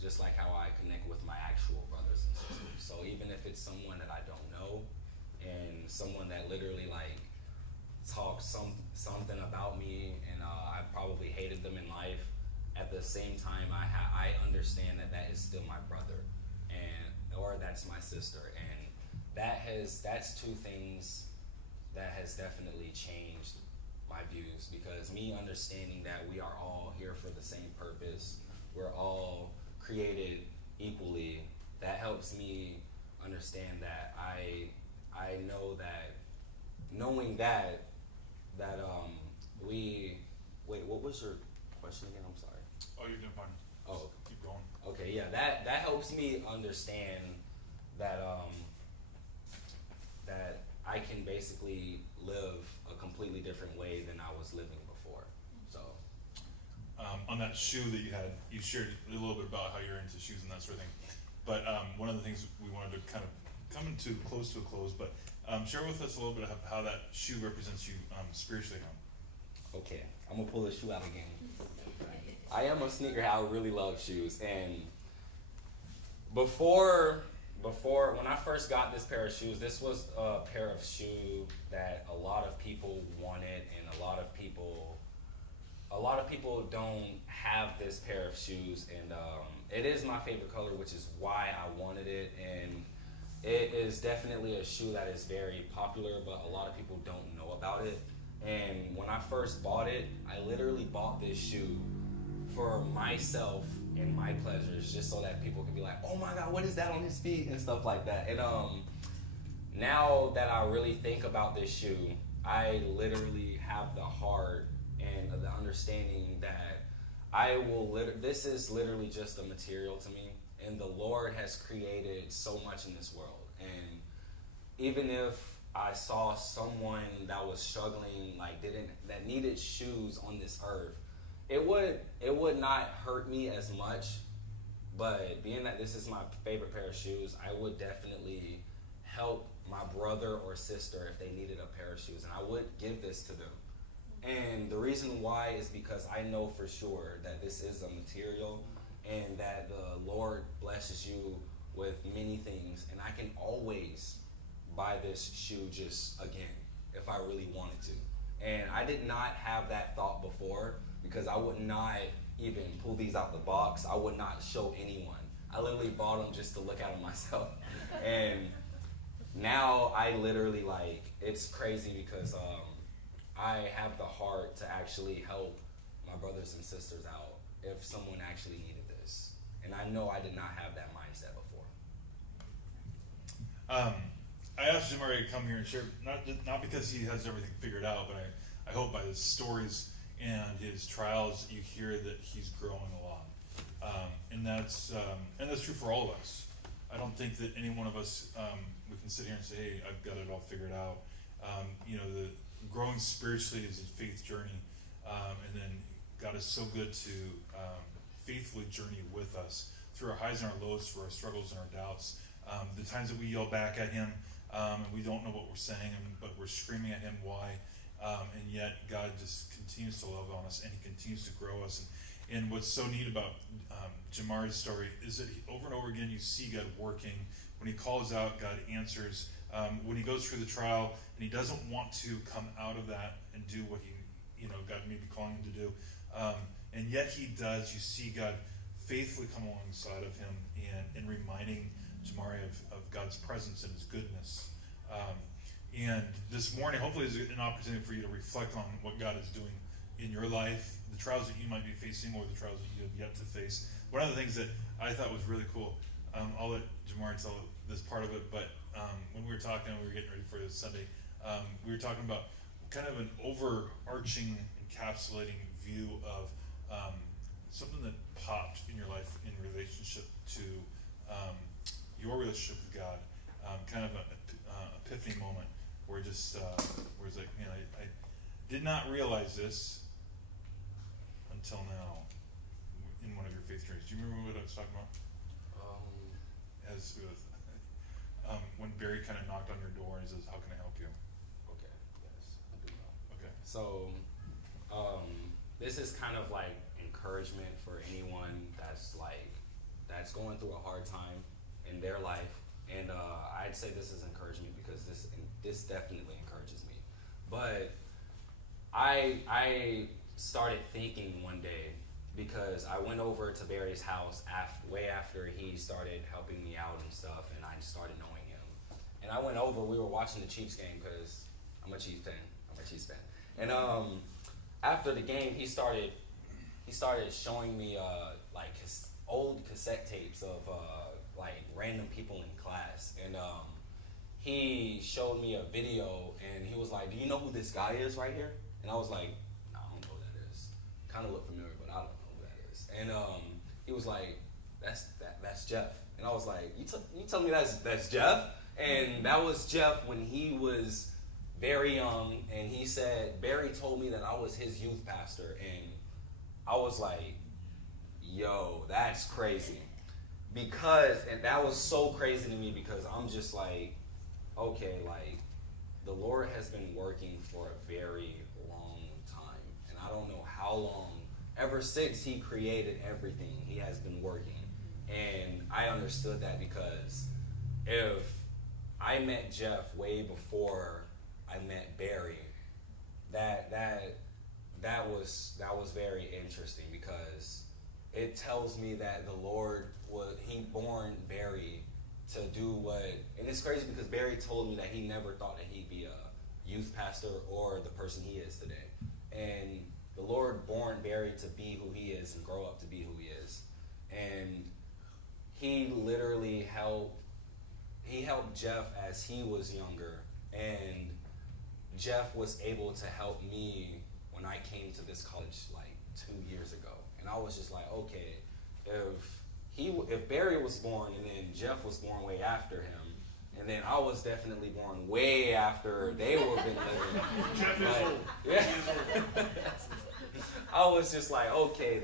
just like how I connect with my actual brothers and sisters. So even if it's someone that I don't know, and someone that literally talks something about me, and I probably hated them in life, at the same time I understand that is still my brother, or that's my sister. And that's two things that has definitely changed my views, because me understanding that we are all here for the same purpose, we're all created equally, that helps me understand that I know that, knowing that wait, what was your question again? I'm sorry. Oh, you're doing fine. Oh, keep going. Okay, yeah, that helps me understand that that I can basically live a completely different way than I was living before. So on that shoe that you shared a little bit about how you're into shoes and that sort of thing. But one of the things we wanted to kind of come into close to a close, but share with us a little bit of how that shoe represents you spiritually now. Okay, I'm gonna pull the shoe out again. I am a sneakerhead. I really love shoes, and before when I first got this pair of shoes, this was a pair of shoes that a lot of people wanted, and a lot of people don't have this pair of shoes, and it is my favorite color, which is why I wanted it. And it is definitely a shoe that is very popular, but a lot of people don't know about it. And when I first bought it, I literally bought this shoe for myself and my pleasures, just so that people could be like, oh my God, what is that on his feet, and stuff like that. And now that I really think about this shoe, I literally have the heart and the understanding that this is literally just a material to me, and the Lord has created so much in this world. And even if I saw someone that was struggling, that needed shoes on this earth, it would not hurt me as much, But being that this is my favorite pair of shoes, I would definitely help my brother or sister if they needed a pair of shoes, and I would give this to them. And the reason why is because I know for sure that this is a material and that the Lord blesses you with many things, and I can always buy this shoe just again if I really wanted to. And I did not have that thought before, because I would not even pull these out the box. I would not show anyone. I literally bought them just to look at them myself. And now I literally, like, it's crazy because I have the heart to actually help my brothers and sisters out if someone actually needed this. And I know I did not have that mindset before. I asked Jamari to come here and share, not because he has everything figured out, but I hope by his stories and his trials you hear that he's growing a lot. And that's true for all of us. I don't think that any one of us, we can sit here and say, hey, I've got it all figured out. The growing spiritually is a faith journey. And then God is so good to faithfully journey with us through our highs and our lows, through our struggles and our doubts. The times that we yell back at him and we don't know what we're saying, but we're screaming at him why. And yet God just continues to love on us, and he continues to grow us. And what's so neat about Jamari's story is that over and over again you see God working. When he calls out, God answers. When he goes through the trial and he doesn't want to come out of that and do what God may be calling him to do, and yet he does, you see God faithfully come alongside of him and reminding Jamari of God's presence and his goodness. And this morning, hopefully, is an opportunity for you to reflect on what God is doing in your life, the trials that you might be facing, or the trials that you have yet to face. One of the things that I thought was really cool, I'll let Jamari tell this part of it, but when we were talking, we were getting ready for this Sunday, we were talking about kind of an overarching, encapsulating view of something that popped in your life in relationship to your relationship with God, kind of an epiphany moment where it's like, I did not realize this until now in one of your faith journeys. Do you remember what I was talking about? When Barry kind of knocked on your door and he says, how can I help you? Okay, yes, I do know. Okay. So, this is kind of like encouragement for anyone that's going through a hard time in their life. And I'd say this is encouragement because this definitely encourages me. But I started thinking one day, because I went over to Barry's house way after he started helping me out and stuff, and I started knowing him. And I went over, we were watching the Chiefs game because I'm a Chiefs fan. And after the game, he started showing me like his old cassette tapes of like random people in class. And he showed me a video, and he was like, do you know who this guy is right here? And I was like, no, I don't know who that is. Kind of look familiar, but I don't know who that is. And he was like, that's Jeff. And I was like, you tell me that's Jeff? And that was Jeff when he was very young, and he said, Barry told me that I was his youth pastor. And I was like, yo, that's crazy. And that was so crazy to me, because I'm just like, okay, like, the Lord has been working for a very long time. And I don't know how long. Ever since he created everything, he has been working. And I understood that, because if I met Jeff way before I met Barry, that was very interesting, because it tells me that the Lord he born Barry to do what, and it's crazy because Barry told me that he never thought that he'd be a youth pastor or the person he is today. And the Lord born Barry to be who he is and grow up to be who he is. And he literally helped Jeff as he was younger, and Jeff was able to help me when I came to this college like 2 years ago. And I was just like, okay, if Barry was born and then Jeff was born way after him, and then I was definitely born way after they were been living. Jeff is old. Yeah. I was just like, okay,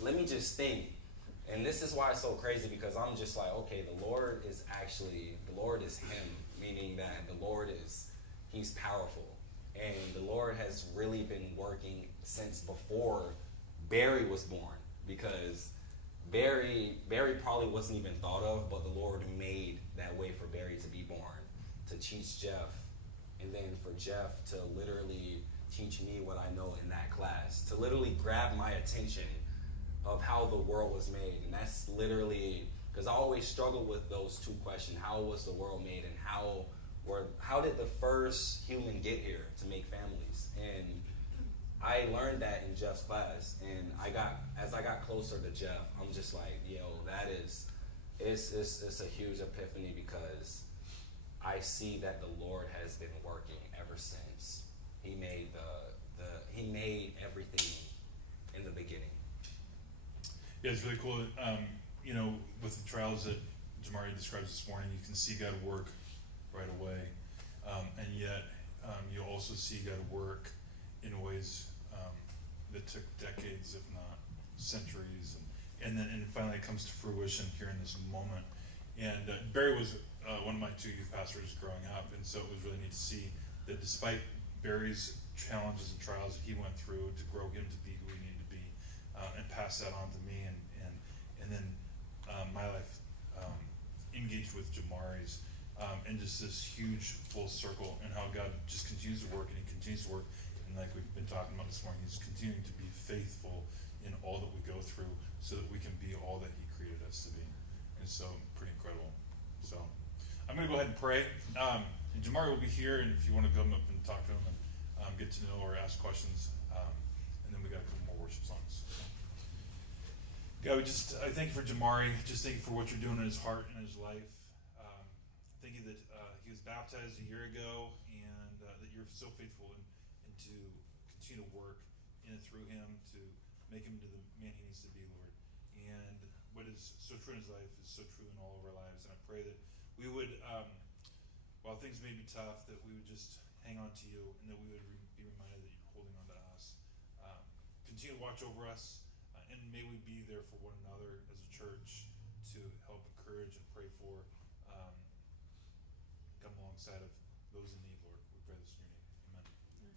let me just think. And this is why it's so crazy, because I'm just like, okay, the Lord is him, meaning that the Lord he's powerful. And the Lord has really been working since before Barry was born, because Barry probably wasn't even thought of, but the Lord made that way for Barry to be born, to teach Jeff, and then for Jeff to literally teach me what I know in that class, to literally grab my attention of how the world was made. And that's literally, because I always struggle with those two questions: how was the world made, and how did the first human get here to make families? And I learned that in Jeff's class, and as I got closer to Jeff, I'm just like, yo, it's a huge epiphany, because I see that the Lord has been working ever since He made He made everything in the beginning. Yeah, it's really cool. With the trials that Jamari describes this morning, you can see God work right away, and yet you also see God work in ways that took decades, if not centuries, and then finally it comes to fruition here in this moment. And Barry was one of my 2 youth pastors growing up, and so it was really neat to see that despite Barry's challenges and trials that he went through to grow him to be who he needed to be, and pass that on to me, and then my life engaged with Jamari's, and just this huge full circle, and how God just continues to work, and He continues to work, and like we've been talking about this morning, He's continuing to be faithful in all that we go through, so that we can be all that He created us to be. And so, pretty incredible. So, I'm going to go ahead and pray. And Jamari will be here, and if you want to come up and talk to him and get to know or ask questions, and then we got a couple more worship songs. God, I thank you for Jamari. Just thank you for what you're doing in his heart and his life. Thank you that he was baptized a year ago, and that you're so faithful and to continue to work in and through him to make him into the man he needs to be, Lord. And what is so true in his life is so true in all of our lives. And I pray that we would, while things may be tough, that we would just hang on to you, and that we would be reminded that you're holding on to us. Continue to watch over us. And may we be there for one another as a church to help encourage and pray for, come alongside of those in need, Lord. We pray this in your name. Amen.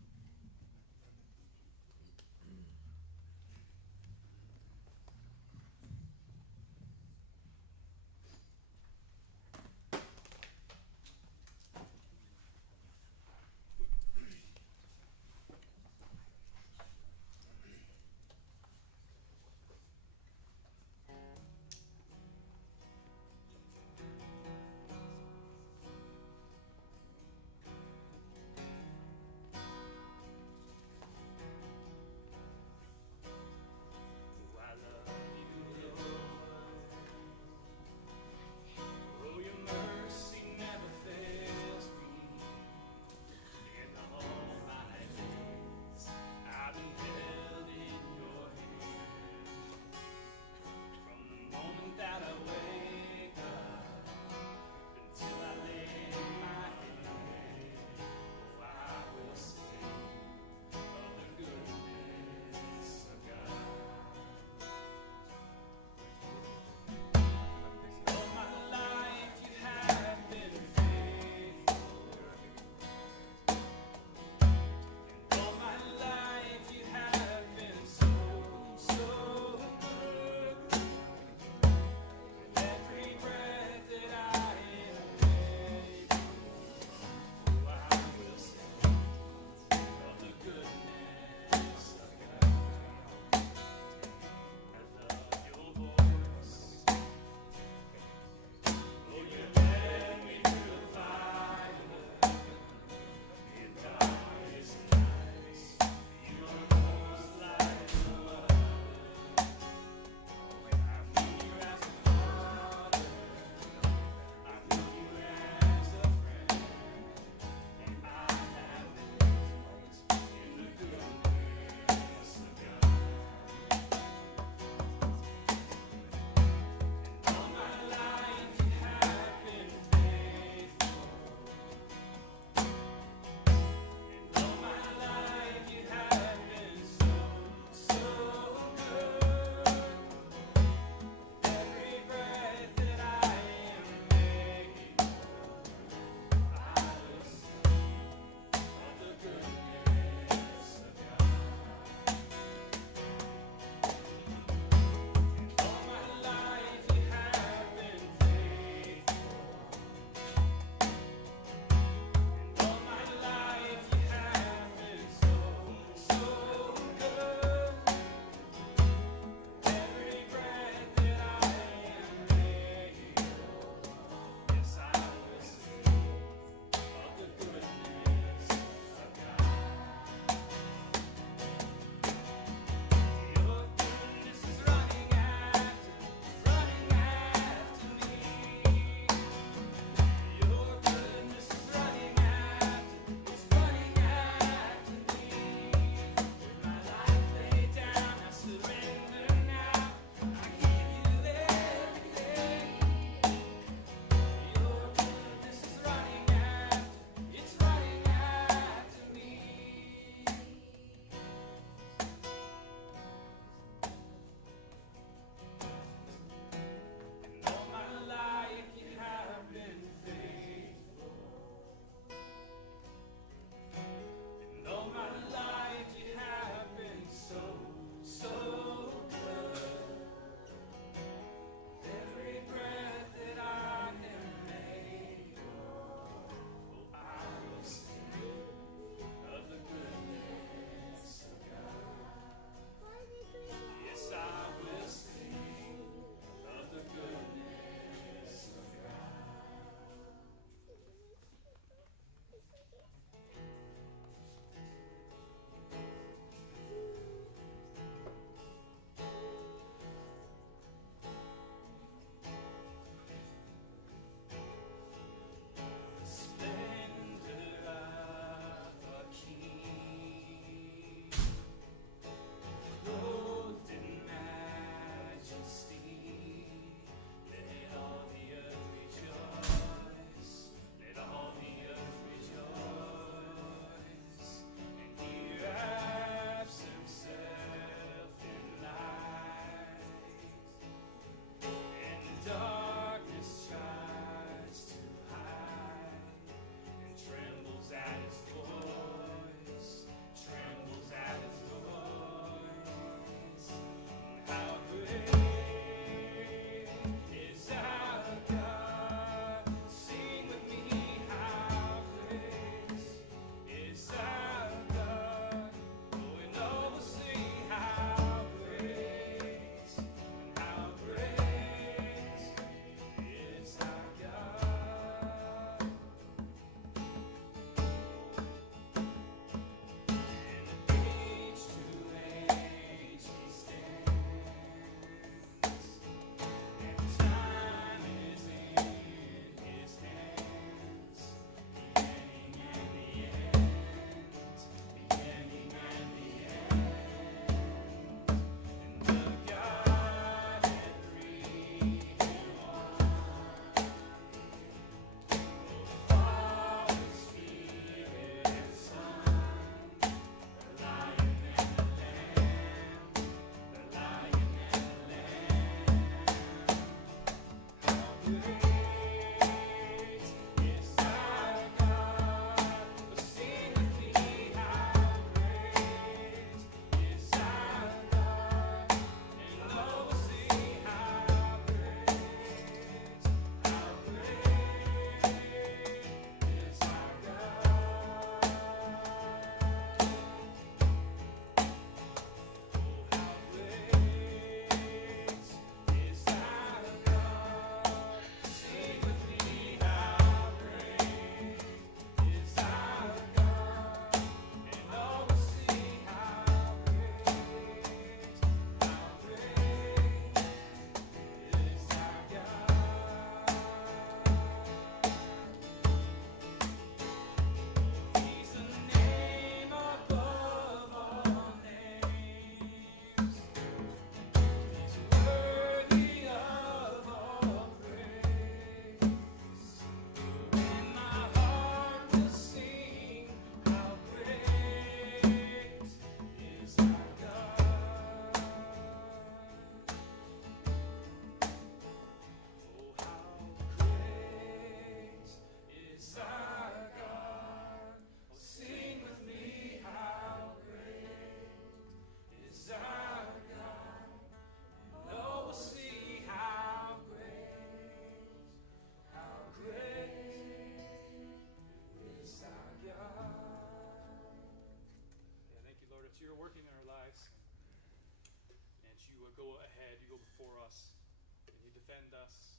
defend us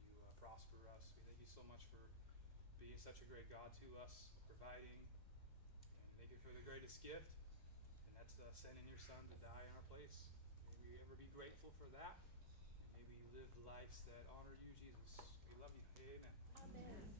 and you prosper us. We thank you so much for being such a great God to us, providing, and thank you for the greatest gift, and that's sending your Son to die in our place. May we ever be grateful for that, and may we live lives that honor you, Jesus. We love you. Amen. Amen.